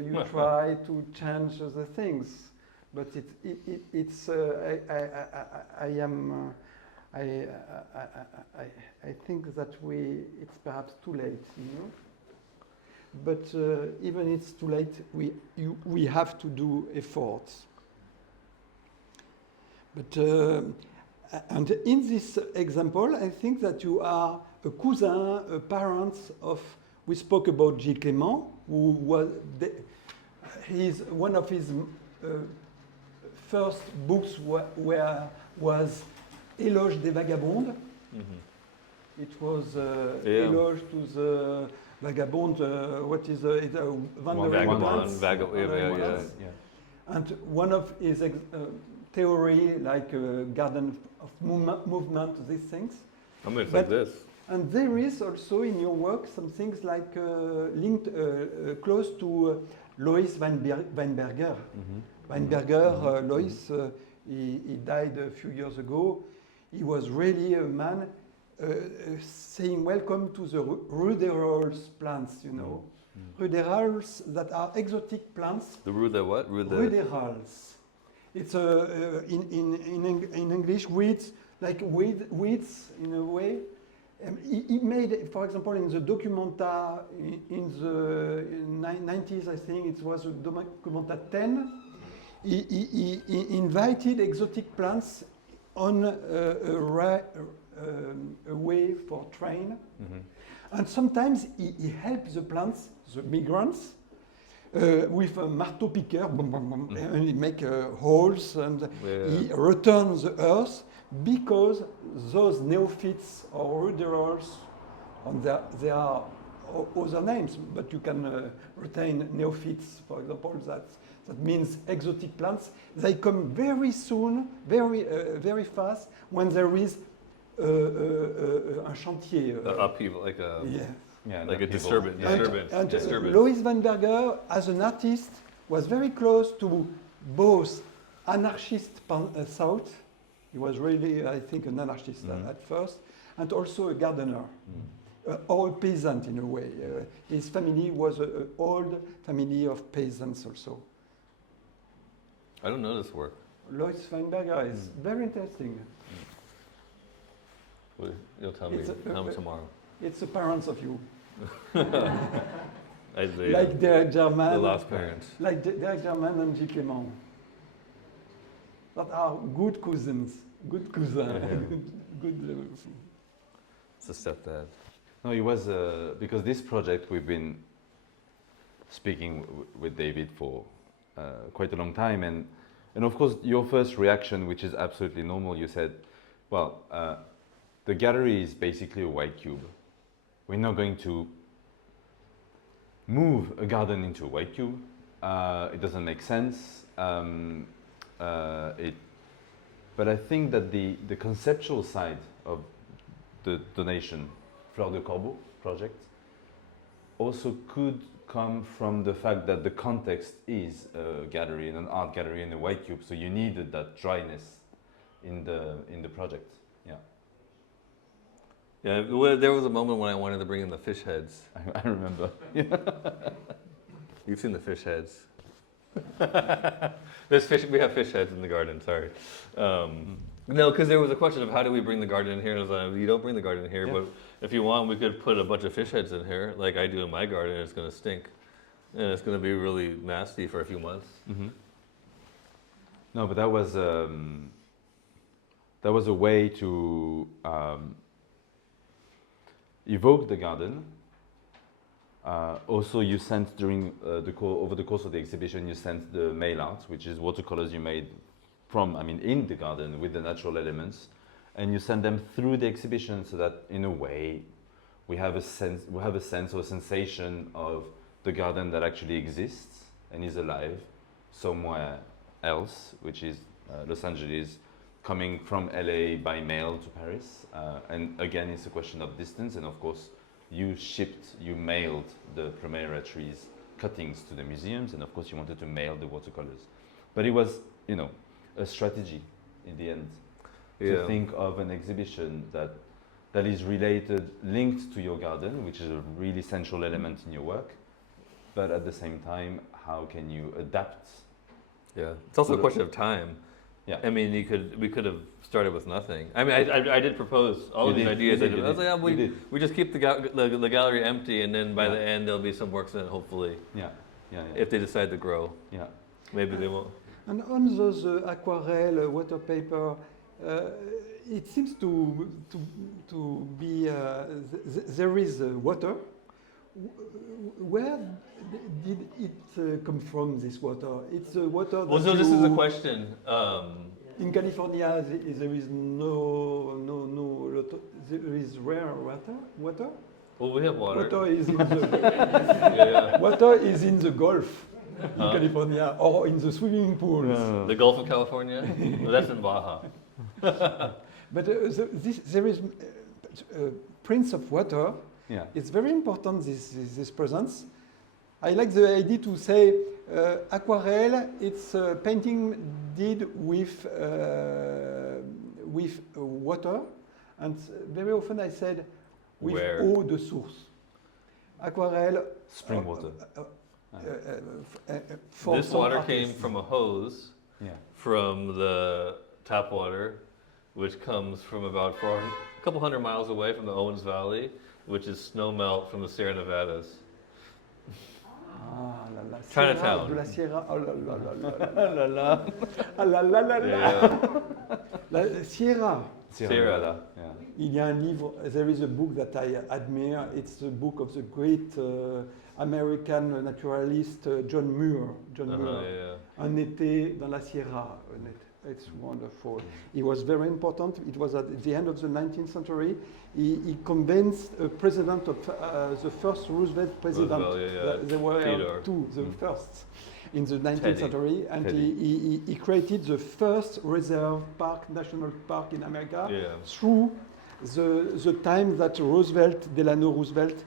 You try to change the things, but I think that it's perhaps too late, But even it's too late, we have to do efforts. But and in this example, I think that you are a cousin, a parent of. We spoke about Gilles Clément, who was one of his first books was Éloge des Vagabondes. Mm-hmm. It was Éloge to the Vagabond, what is Vagabond. Yeah. And one of his theory, like garden of movement, these things. It's like this. And there is also in your work some things like linked close to Lois Weinberger. Mm-hmm. Weinberger, Lois, he died a few years ago. He was really a man saying welcome to the ruderals plants, Ruderals that are exotic plants. The what? Ruderals. It's in English weeds, like weeds in a way. He made, for example, in the Documenta in the 90s, I think it was Documenta 10. He invited exotic plants on a way for train, and sometimes he helped the plants, the migrants, with a marteau piqueur, and he make holes and he returns the earth, because those neophytes or ruderals, they are other names, but you can retain neophytes, for example. That means exotic plants. They come very soon, very fast when there is un chantier. Upheaval, like a Yeah. like a upheaval. disturbance. And disturbance. Louis Weinberger, as an artist, was very close to both anarchist thought. He was really, I think, an anarchist at first, and also a gardener, or a peasant in a way. His family was an old family of peasants also. I don't know this work. Louis Weinberger is very interesting. You'll tell me tomorrow. It's the parents of you. Isaiah, Like Derek Jarman. the lost parents. Like Derek Jarman and G. Clement. That are good cousins. Good cousin. good. It's a stepdad. No, it was because this project we've been speaking with David for quite a long time, and of course your first reaction, which is absolutely normal, you said, well, the gallery is basically a white cube. We're not going to move a garden into a white cube. It doesn't make sense. But I think that the conceptual side of the donation, Fleur de Corbeau project, also could come from the fact that the context is a gallery, an art gallery in a white cube, so you needed that dryness in the project. Yeah. Yeah, well, there was a moment when I wanted to bring in the fish heads. I remember. You've seen the fish heads. There's fish. We have fish heads in the garden. Sorry. No, because there was a question of how do we bring the garden in here, and I was like, you don't bring the garden in here, but if you want, we could put a bunch of fish heads in here, like I do in my garden. And it's going to stink, and it's going to be really nasty for a few months. Mm-hmm. No, but that was a way to evoke the garden. Also, you sent during over the course of the exhibition, you sent the mail art, which is watercolors you made in the garden with the natural elements, and you send them through the exhibition so that, in a way, we have a sense or a sensation of the garden that actually exists and is alive somewhere else, which is Los Angeles, coming from LA by mail to Paris. And again, it's a question of distance, and of course, you mailed the Primera trees cuttings to the museums, and of course you wanted to mail the watercolors. But it was, a strategy in the end to think of an exhibition that is related, linked to your garden, which is a really central element in your work, but at the same time, how can you adapt? Yeah, it's also a question of time. Yeah. I mean, we could have started with nothing. I mean, I did propose all of these ideas. I was like, we just keep the gallery empty, and then by the end there'll be some works in it, hopefully. Yeah. If they decide to grow. Yeah. Maybe they won't. And on those aquarelle water paper, it seems to be there is water. Where did it come from? This water? It's water. Well, so this is a question. In California, there is no. There is rare water. Well, we have water. Water is in the water is in the Gulf in California, or in the swimming pools. The Gulf of California? Well, that's in Baja. But there is prints of water. Yeah. It's very important, this presence. I like the idea to say aquarelle, it's a painting did with water, and very often I said with eau de source. Aquarelle. Spring water. This water came from a hose from the tap water, which comes from about a couple hundred miles away from the Owens Valley, which is snow melt from the Sierra Nevadas. Ah, la la. Chinatown. De la Sierra. Oh la la la la la. Ah la la la la. La Sierra. Sierra. Yeah. Il y a un livre. There is a book that I admire. It's the book of the great American naturalist John Muir. John Muir. Yeah. Un été dans la Sierra. It's wonderful. It was very important. It was at the end of the 19th century. He convinced a president of the first Roosevelt president. Roosevelt, There were Theodore. two, the first in the 19th Teddy. century, and he created the first reserve park, national park in America through the time that Delano Roosevelt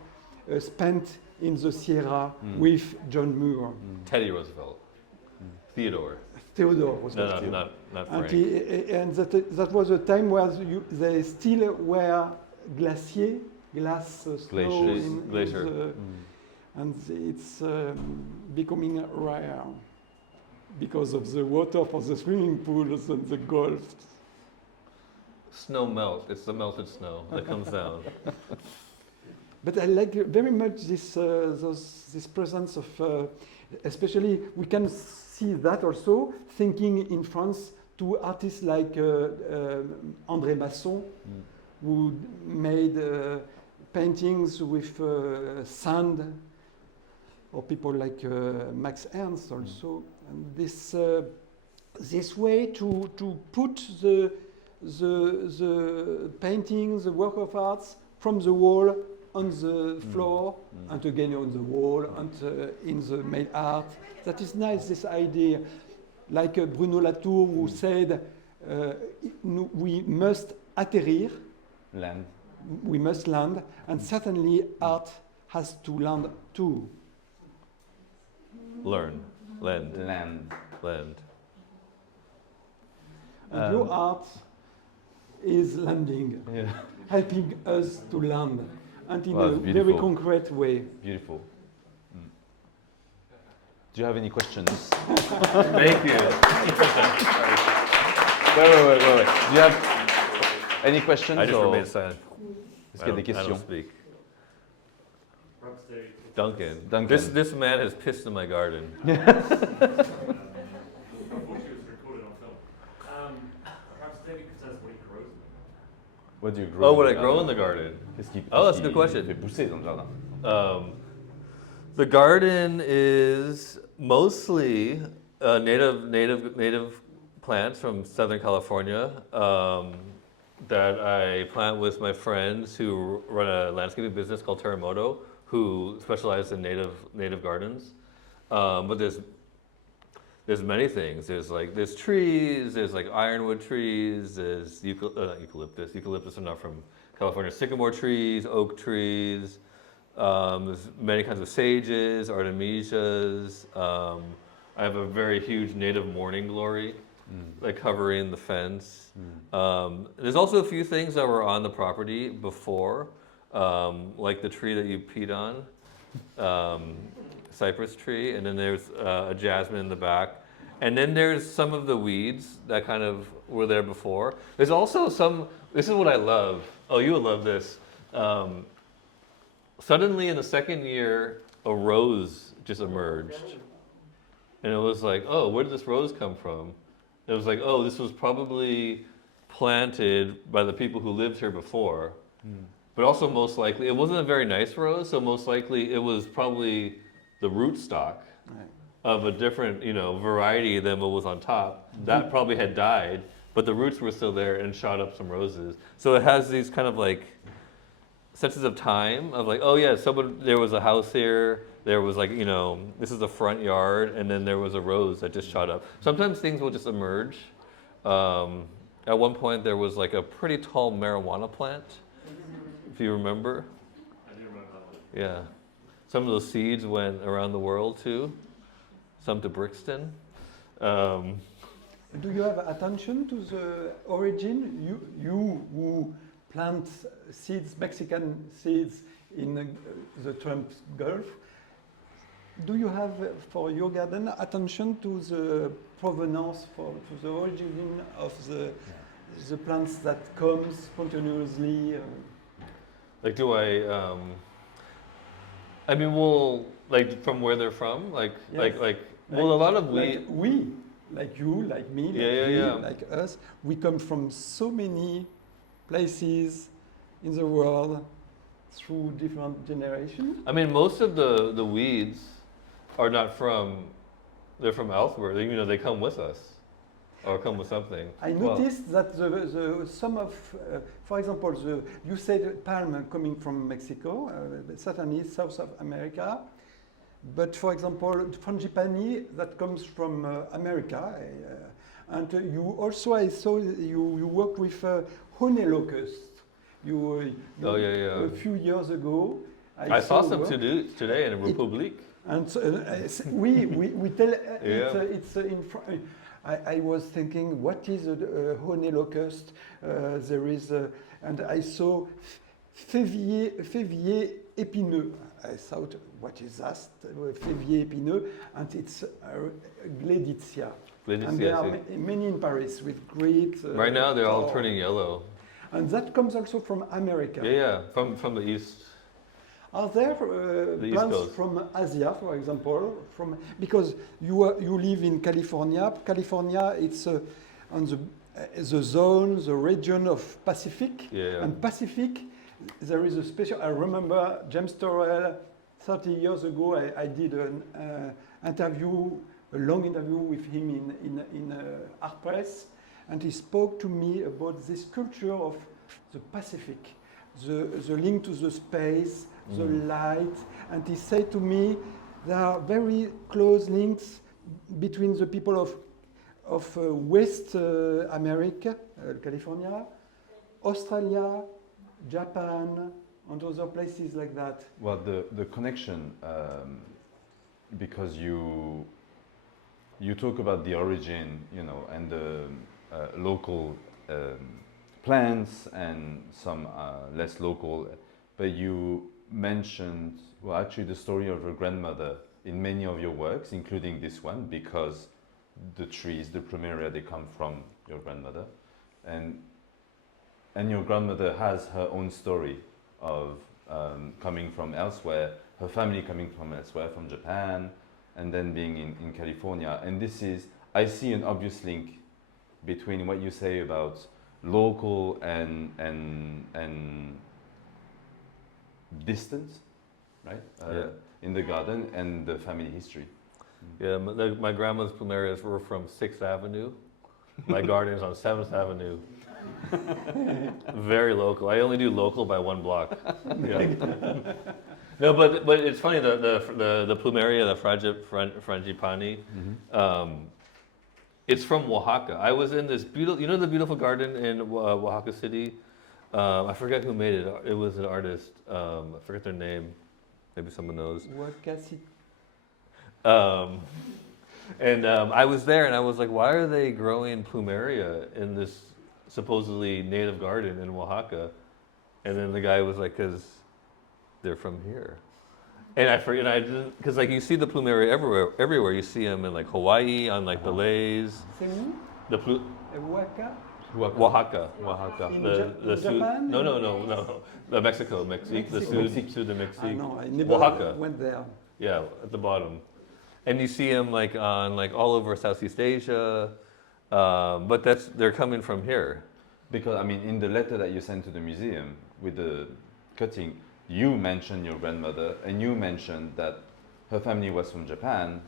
spent in the Sierra with John Muir. Teddy Roosevelt. Theodore. Theodore Roosevelt. No, not And, Frank. and that was a time where they still were glass snow Glacier. and it's becoming rare because of the water for the swimming pools and the golf. Snow melt. It's the melted snow that comes down. But I like very much this presence of, especially we can see that also thinking in France to artists like André Masson, who made paintings with sand, or people like Max Ernst also. And this way to put the paintings, the work of arts from the wall on the floor and again on the wall and in the main art. That is nice, this idea. Like Bruno Latour who said, we must atterrir, Land. we must land, and certainly art has to land too. Learn. Lend. Land. Lend. And your art is landing, helping us to land, and in Well, a that's very beautiful. concrete way. Beautiful. Do you have any questions? Thank you. Wait. Do you have any questions? I just or remain silent. Est-ce qu'il y a des I don't questions? speak. Duncan. Duncan. This man has pissed in my garden. Unfortunately, it was recorded on film. Perhaps David could tell us what he grows in the garden. What do you grow? Oh, what I grow in the garden? Oh, that's a good Qu'est-ce question. qui fait pousser dans le jardin? The garden is mostly native plants from Southern California that I plant with my friends who run a landscaping business called Terremoto, who specialize in native gardens. But there's many things. There's trees. There's like ironwood trees. There's not eucalyptus. Eucalyptus are not from California. Sycamore trees, oak trees. There's many kinds of sages, artemisias. I have a very huge native morning glory, like covering the fence. There's also a few things that were on the property before, like the tree that you peed on, cypress tree, and then there's a jasmine in the back. And then there's some of the weeds that kind of were there before. There's also this is what I love. Oh, you would love this. Suddenly in the second year, a rose just emerged. And it was like, oh, where did this rose come from? It was like, oh, this was probably planted by the people who lived here before. But also most likely, it wasn't a very nice rose, so most likely it was probably the rootstock of a different, variety than what was on top. That probably had died, but the roots were still there and shot up some roses. So it has these kind of like senses of time of like, oh yeah, there was a house here, there was like, this is the front yard, and then there was a rose that just shot up. Sometimes things will just emerge. At one point there was like a pretty tall marijuana plant, if you remember. I do remember that one. Yeah. Some of those seeds went around the world too. Some to Brixton. Do you have attention to the origin? You who plant seeds, Mexican seeds in the Trump Gulf, do you have for your garden attention to the provenance, to the origin of the plants that come spontaneously? Like, do I mean, well, like from where they're from, a lot of like you, like me, like us, we come from so many places in the world through different generations. I mean, most of the weeds are not they're from elsewhere. They come with us. or come with something. I noticed that some of, for example, you said palm coming from Mexico, certainly South of America. But for example, frangipani that comes from America, and you also I saw you worked with honey locust. A few years ago. I saw some today in Republique. And so, we tell it's in front. I was thinking, what is a honey locust? There is, and I saw févier épineux. I thought, what is that? Févier épineux, and it's Gleditsia. And there are many in Paris with great. Right now, they're all turning yellow. And that comes also from America. Yeah, from the east. Are there plants from Asia, for example? Because you live in California. California, it's on the zone, the region of Pacific. Yeah. And Pacific, there is a special. I remember James Turrell. 30 years ago, I did an interview, a long interview with him in Art Press, and he spoke to me about this culture of the Pacific, the link to the space, the light, and he said to me there are very close links between the people of West America, California, Australia, Japan, and other places like that. Well, the connection, because you talk about the origin, and the local plants and some less local, but you mentioned, well, actually the story of your grandmother in many of your works, including this one, because the trees, the plumeria, they come from your grandmother, and your grandmother has her own story of coming from elsewhere, her family coming from elsewhere, from Japan, and then being in California. And this is, I see an obvious link between what you say about local and distance, right? In the garden and the family history. Yeah, my grandma's plumerias were from 6th Avenue. My garden is on 7th Avenue. Very local. I only do local by 1 block. Yeah. No, but it's funny, the plumeria, the frangipani, it's from Oaxaca. I was in this beautiful, the beautiful garden in Oaxaca City? I forget who made it. It was an artist. I forget their name. Maybe someone knows. And I was there and I was like, why are they growing plumeria in this supposedly native garden in Oaxaca? And then the guy was like, because they're from here. And I forget, I didn't, because like you see the plumeria everywhere. You see them in like Hawaii, on like beleis. The Oaxaca. In Japan? No. Mexico. The Sud de Mexique. No, I never went there. Yeah, at the bottom. And you see them like on like all over Southeast Asia, but they're coming from here. Because I mean, in the letter that you sent to the museum with the cutting, you mentioned your grandmother, and you mentioned that her family was from Japan,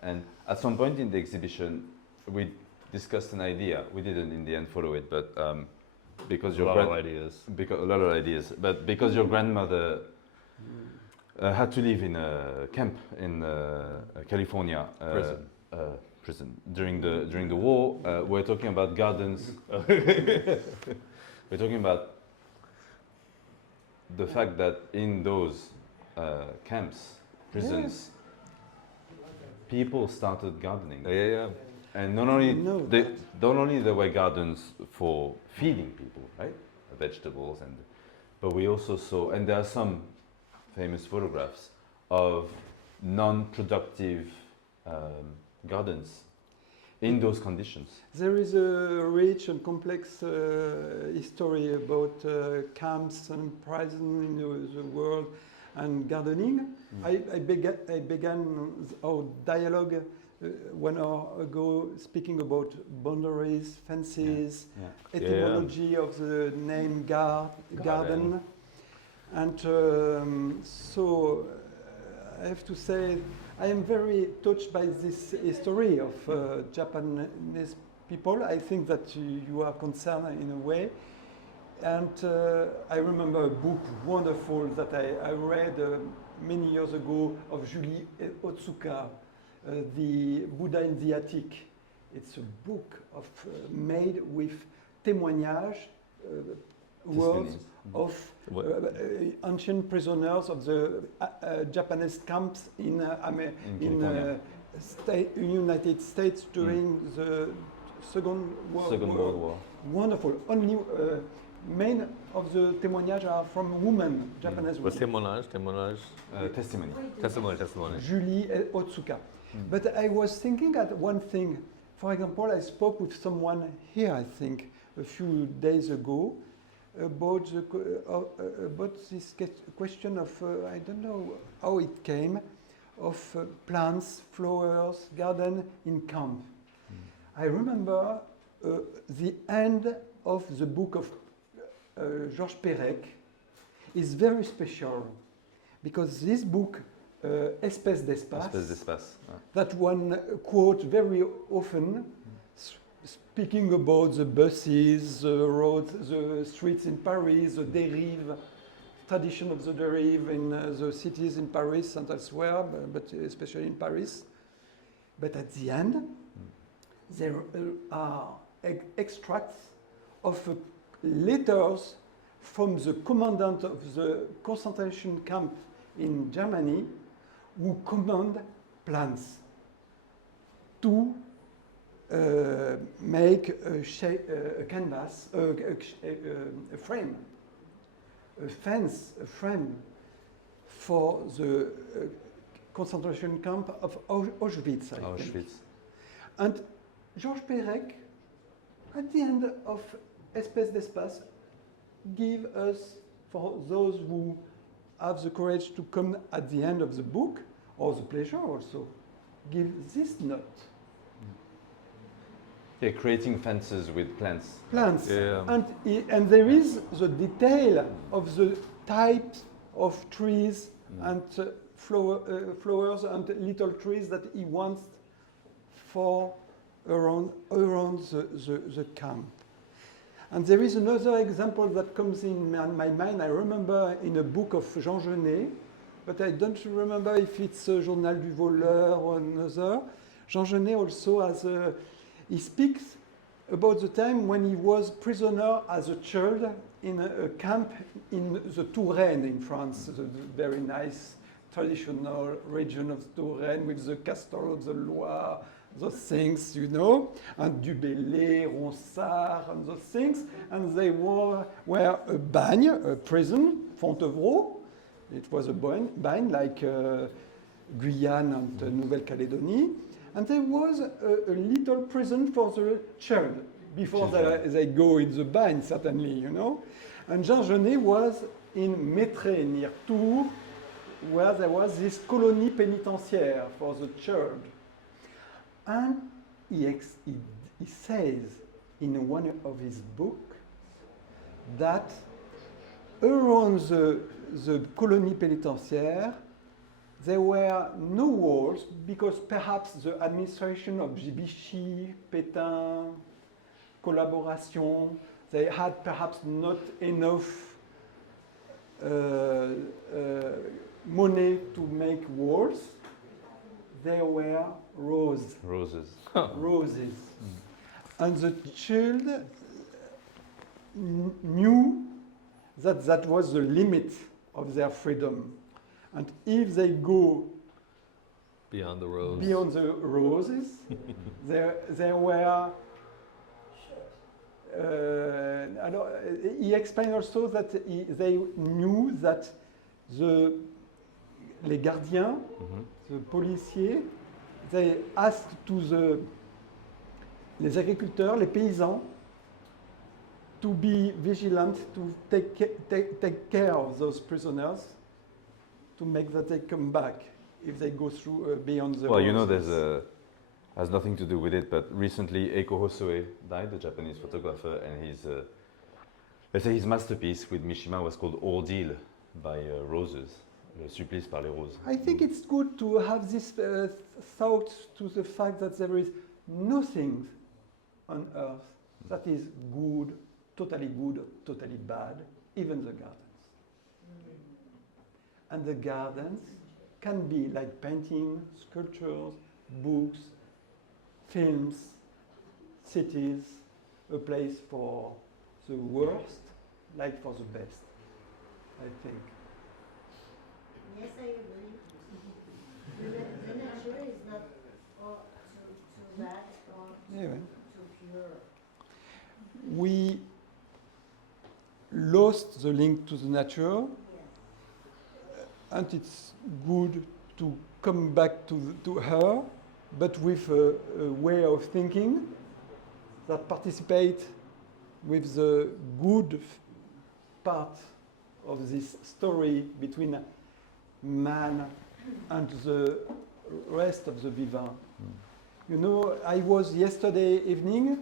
and at some point in the exhibition, we discussed an idea. We didn't in the end follow it, but because your a lot of ideas, but because your grandmother had to live in a camp in California, prison during the war. We're talking about gardens. We're talking about the fact that in those camps, prisons, people started gardening. Yeah. And not only there were gardens for feeding people, right, vegetables, but we also saw, and there are some famous photographs of non-productive gardens in those conditions. There is a rich and complex history about camps and prisons in the world and gardening. I began our dialogue 1 hour ago speaking about boundaries, fences, etymology of the name garden. And so I have to say I am very touched by this history of Japanese people. I think that you are concerned in a way. And I remember a book, wonderful, that I read many years ago of Julie Otsuka, The Buddha in the Attic. It's a book made with témoignages, words of ancient prisoners of the Japanese camps in United States during the Second World War. Wonderful. Only many of the témoignages are from women, Japanese What's women. témoignage? Testimony. Testimony. Julie Otsuka. But I was thinking at one thing. For example, I spoke with someone here, I think, a few days ago, about this question of, I don't know how it came, of plants, flowers, garden in camp. I remember the end of the book of Georges Perec is very special, because this book, Espèce d'espace, that one quote very often, speaking about the buses, the roads, the streets in Paris, the dérive, tradition of the dérive in the cities in Paris and elsewhere, but especially in Paris. But at the end, there are extracts of letters from the commandant of the concentration camp in Germany, who command plants to make a canvas, a frame, a fence, a frame for the concentration camp of Auschwitz, I think. And Georges Perec, at the end of Espèce d'espace, give us, for those who have the courage to come at the end of the book, or the pleasure also, give this note. Yeah, creating fences with plants. Plants. Yeah. And there is the detail of the types of trees and flowers and little trees that he wants for around the camp. And there is another example that comes in my mind. I remember in a book of Jean Genet, but I don't remember if it's Journal du Voleur or another. Jean Genet also has he speaks about the time when he was prisoner as a child in a camp in the Touraine in France, the very nice traditional region of Touraine with the castle of the Loire, those things, you know, and Du Bellay, Ronsard, and those things. And they were a bagne, a prison, Fontevraud. It was a bagne like Guyane and Nouvelle-Calédonie. And there was a little prison for the child before they go in the bagne, certainly, you know. And Jean Genet was in Mettray, near Tours, where there was this colony pénitentiaire for the child. And he says in one of his books that around the colony pénitentiaire there were no walls because perhaps the administration of Vichy, Pétain, collaboration, they had perhaps not enough money to make walls. There were roses. Roses. And the child knew that that was the limit of their freedom. And if they go beyond the roses, there were. He explained also that they knew that les gardiens, the policiers, they asked to les agriculteurs, les paysans, to be vigilant, to take care of those prisoners, to make that they come back if they go through beyond the. Well, you know, has nothing to do with it, but recently Eiko Hosoe died, the Japanese photographer, and his masterpiece with Mishima was called Ordeal by Roses, Le Supplice par les Roses. I think it's good to have this thought to the fact that there is nothing on earth that is good, or totally bad, even the gardens. And the gardens can be like painting, sculptures, books, films, cities, a place for the worst, like for the best, I think. Yes, I agree. The nature is not too bad or Anyway, too pure. we lost the link to the nature, Yes. and it's good to come back to her, but with a way of thinking that participate with the good part of this story between man and the rest of the vivant. You know, I was yesterday evening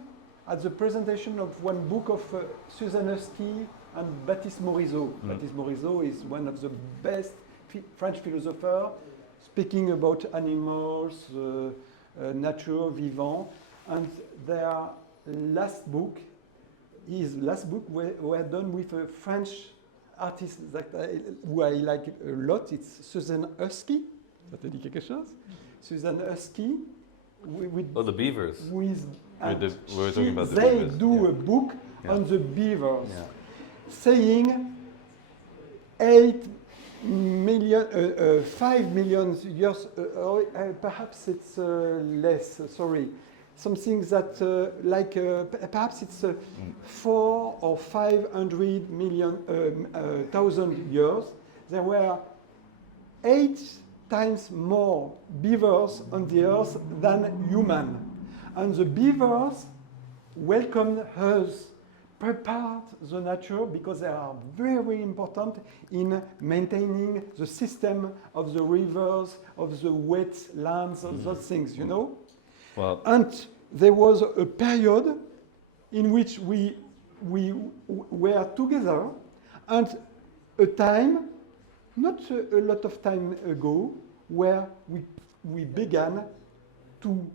at the presentation of one book of Suzanne Husky and Baptiste Morisot. Baptiste Morisot is one of the best French philosophers speaking about animals, nature, vivant, and their last book, his last book were done with a French artist who I like a lot. It's Suzanne Husky. Ça te dit quelque chose? Suzanne Husky. The beavers. We were talking about the they beavers, do yeah. a book Yeah. on the beavers, Yeah. saying 8 million, 5 million years, perhaps it's less, sorry. Something that perhaps it's 4 or 500 million thousand years. There were 8 times more beavers on the earth than human, and the beavers welcomed us, prepared the nature because they are very important in maintaining the system of the rivers, of the wetlands, of those things, you know. Well, And there was a period in which we were together, and a time, not a lot of time ago, where we began to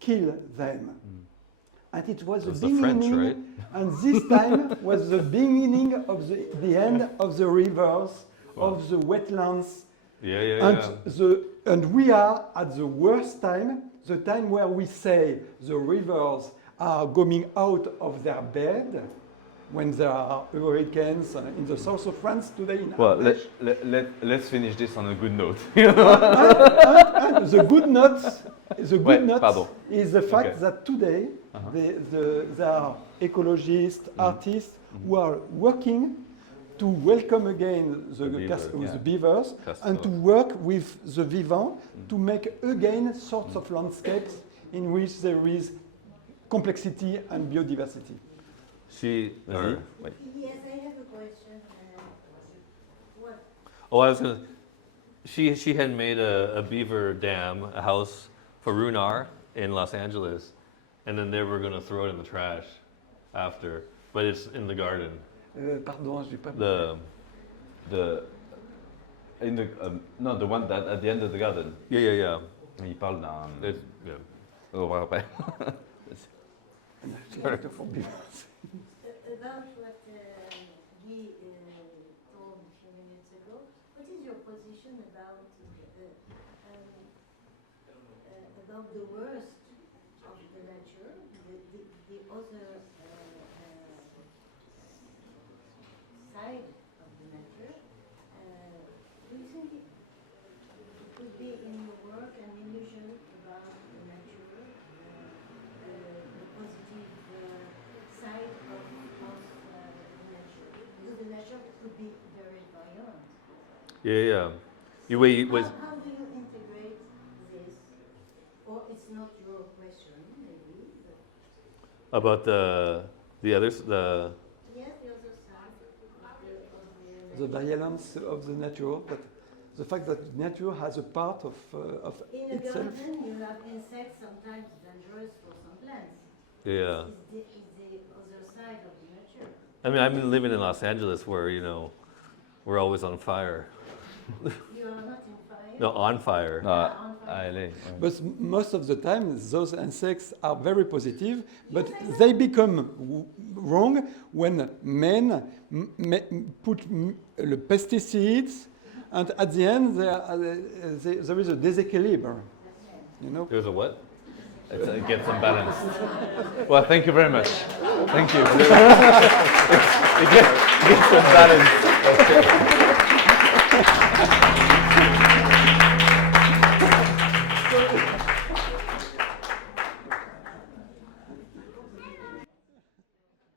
kill them. And it was That's the the French, beginning, right? and this time was the beginning of the end of the rivers, of the wetlands, and we are at the worst time, the time where we say the rivers are going out of their bed, when there are hurricanes in the south of France today. In Well, Ardèche. let's finish this on a good note. And the good note pardon. is the fact Okay. that today there are ecologists, artists who are working to welcome again the beavers and to work with the vivant to make again sorts of landscapes in which there is complexity and biodiversity. Wait. Yes, I have a question. What? Oh, I was gonna. She had made a beaver dam, a house for Runar in Los Angeles, and then they were gonna throw it in the trash after, but it's in the garden. Pardon, j'ai pas. The one that at the end of the garden. Yeah. Il parle d'un. Yeah. On va après. For beavers. About what Guy told a few minutes ago, what is your position about the worst of the nature, the other side of the nature? Do you think it could be in your work an illusion about the nature, the positive side of the nature? Because the nature could be very violent. Yeah. How do you integrate this? Or it's not your question, maybe. But About the others, the. yes, the other side of The violence of the nature, but the fact that nature has a part of in a itself. garden, you have insects sometimes dangerous for some plants. Yeah. It's the other side of the nature. I mean, I've been living in Los Angeles where, we're always on fire. You are not in fire. No, on fire. On fire. Allez. But most of the time, those insects are very positive, but they become wrong when men put the pesticides, and at the end there is a disequilibrium. You know. There's a what? It gets unbalanced. Well, thank you very much. Thank you. It gets unbalanced. Okay.